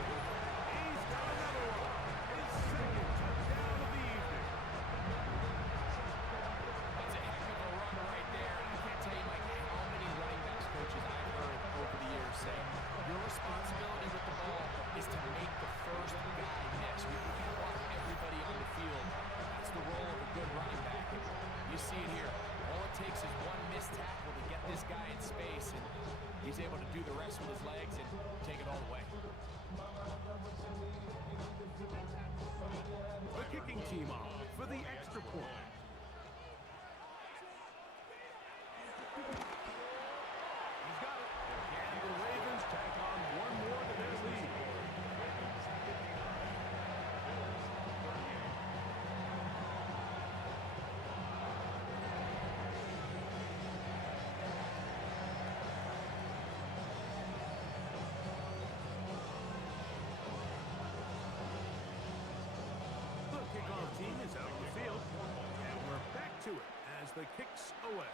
He's got another one. His 2nd touchdown of the evening. That's a heck of a run right there. And I can't tell you, Mike, how many running backs coaches I've heard over the years say, your responsibility with the ball is to make the first guy miss. We can't walk everybody on the field. That's the role of a good running back. And you see it here. All it takes is one missed tackle to get this guy in space, and he's able to do the rest with his legs and take it all the way. The kicking team off for the extra point. He's got it. And the Ravens tack on one more to their lead. The kickoff team is out on the field. And we're back to it as the kicks away.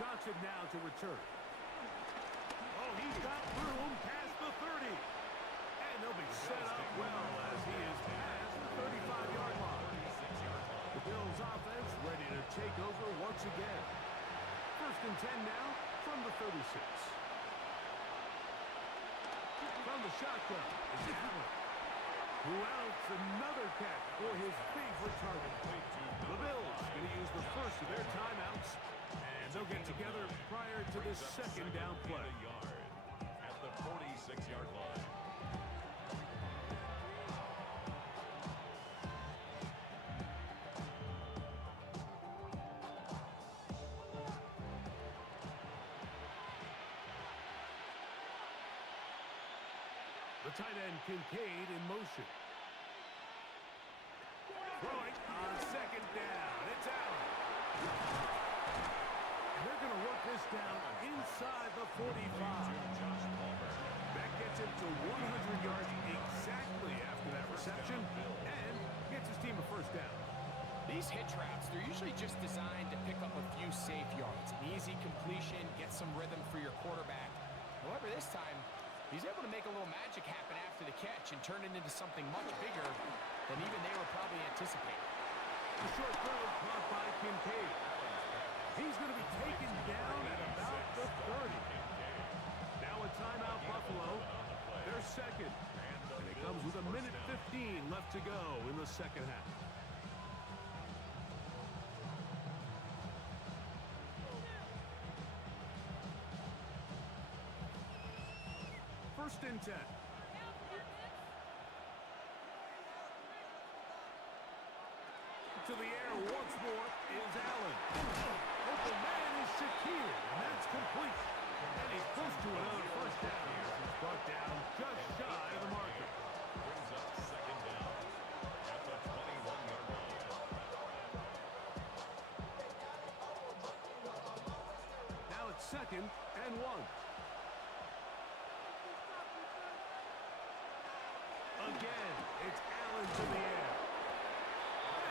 Johnson now to return. Oh, he's got room past the 30. And they'll be set up well as he is past the 35-yard line. The Bills offense ready to take over once again. 1st and 10 now from the 36. From the shotgun is Allen, who outs another catch for his favorite target. The Bills going to use the first of their timeouts, and they'll get together prior to this 2nd down play. At the 46-yard line. The tight end Kincaid in motion. Throwing on 2nd down. It's Allen. And they're going to work this down inside the 45. That gets him to 100 yards exactly after that reception and gets his team a first down. These hitch routes, they're usually just designed to pick up a few safe yards. An easy completion, get some rhythm for your quarterback. However, this time, he's able to make a little magic happen after the catch and turn it into something much bigger than even they were probably anticipating. The short throw caught by Kincaid. He's going to be taken down at about the 30. Now a timeout Buffalo. Their 2nd. And it comes with 1:15 left to go in the 2nd half. First and 10. To the air once more is Allen. Open man is Shakir, and that's complete. And he's close to another first down. He's brought down just shy of the marker. Brings up 2nd down at the 21-yard line. 2nd and 1. Again, it's Allen to the air.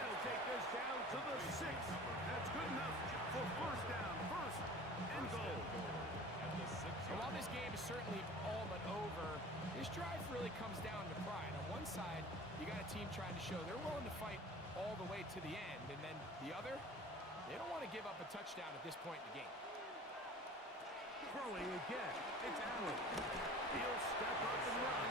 They'll take this down to the 6. That's good enough for first down, first and goal. And while this game is certainly all but over, this drive really comes down to pride. On one side, you got a team trying to show they're willing to fight all the way to the end, and then the other, they don't want to give up a touchdown at this point in the game. Throwing again, it's Allen. He'll step up and run.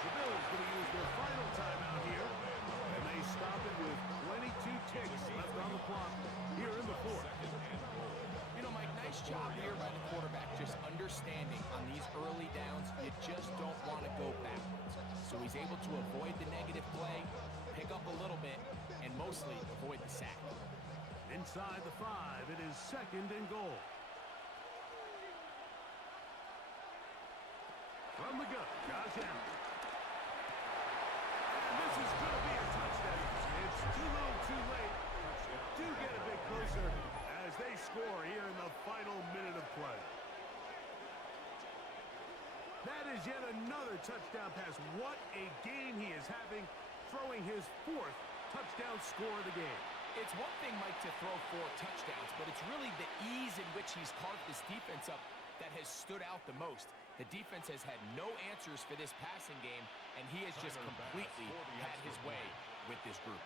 The Bills going to use their final timeout here, and they stop it with 22 ticks left on the clock here in the 4th. You know, Mike, nice job here by the quarterback, just understanding on these early downs, you just don't want to go backwards. So he's able to avoid the negative play, pick up a little bit, and mostly avoid the sack. Inside the 5, it is 2nd and goal. From the gun, Josh Allen. And this is going to be a touchdown. It's too little, too late. Do get a bit closer as they score here in the final minute of play. That is yet another touchdown pass. What a game he is having, throwing his 4th touchdown score of the game. It's one thing, Mike, to throw 4 touchdowns, but it's really the ease in which he's carved this defense up that has stood out the most. The defense has had no answers for this passing game, and he has just completely had his way with this group.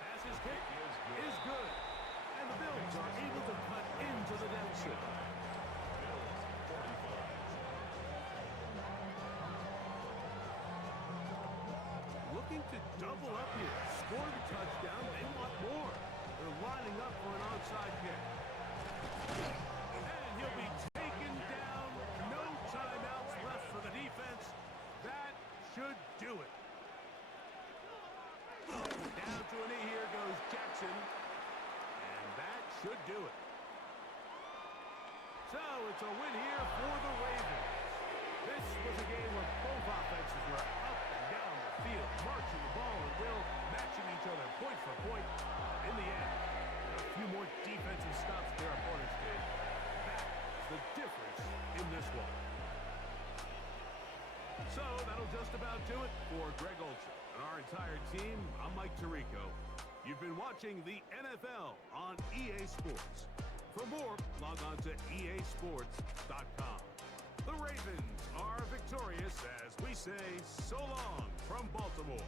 Pass his kick is good, and the Bills are able to cut into the deficit. Looking to double up here, score the touchdown. They want more. They're lining up for an onside kick. And he'll be taken down. No timeouts left for the defense. That should do it. Down to a knee here goes Jackson. And that should do it. So it's a win here for the Ravens. This was a game where both offenses were up and down the field, marching the ball at will, matching each other point for point. In the end, a few more defensive stops their opponents did. That's the difference in this one. So that'll just about do it for Greg Olson and our entire team. I'm Mike Tirico. You've been watching the NFL on EA Sports. For more, log on to easports.com. The Ravens are victorious as we say so long from Baltimore.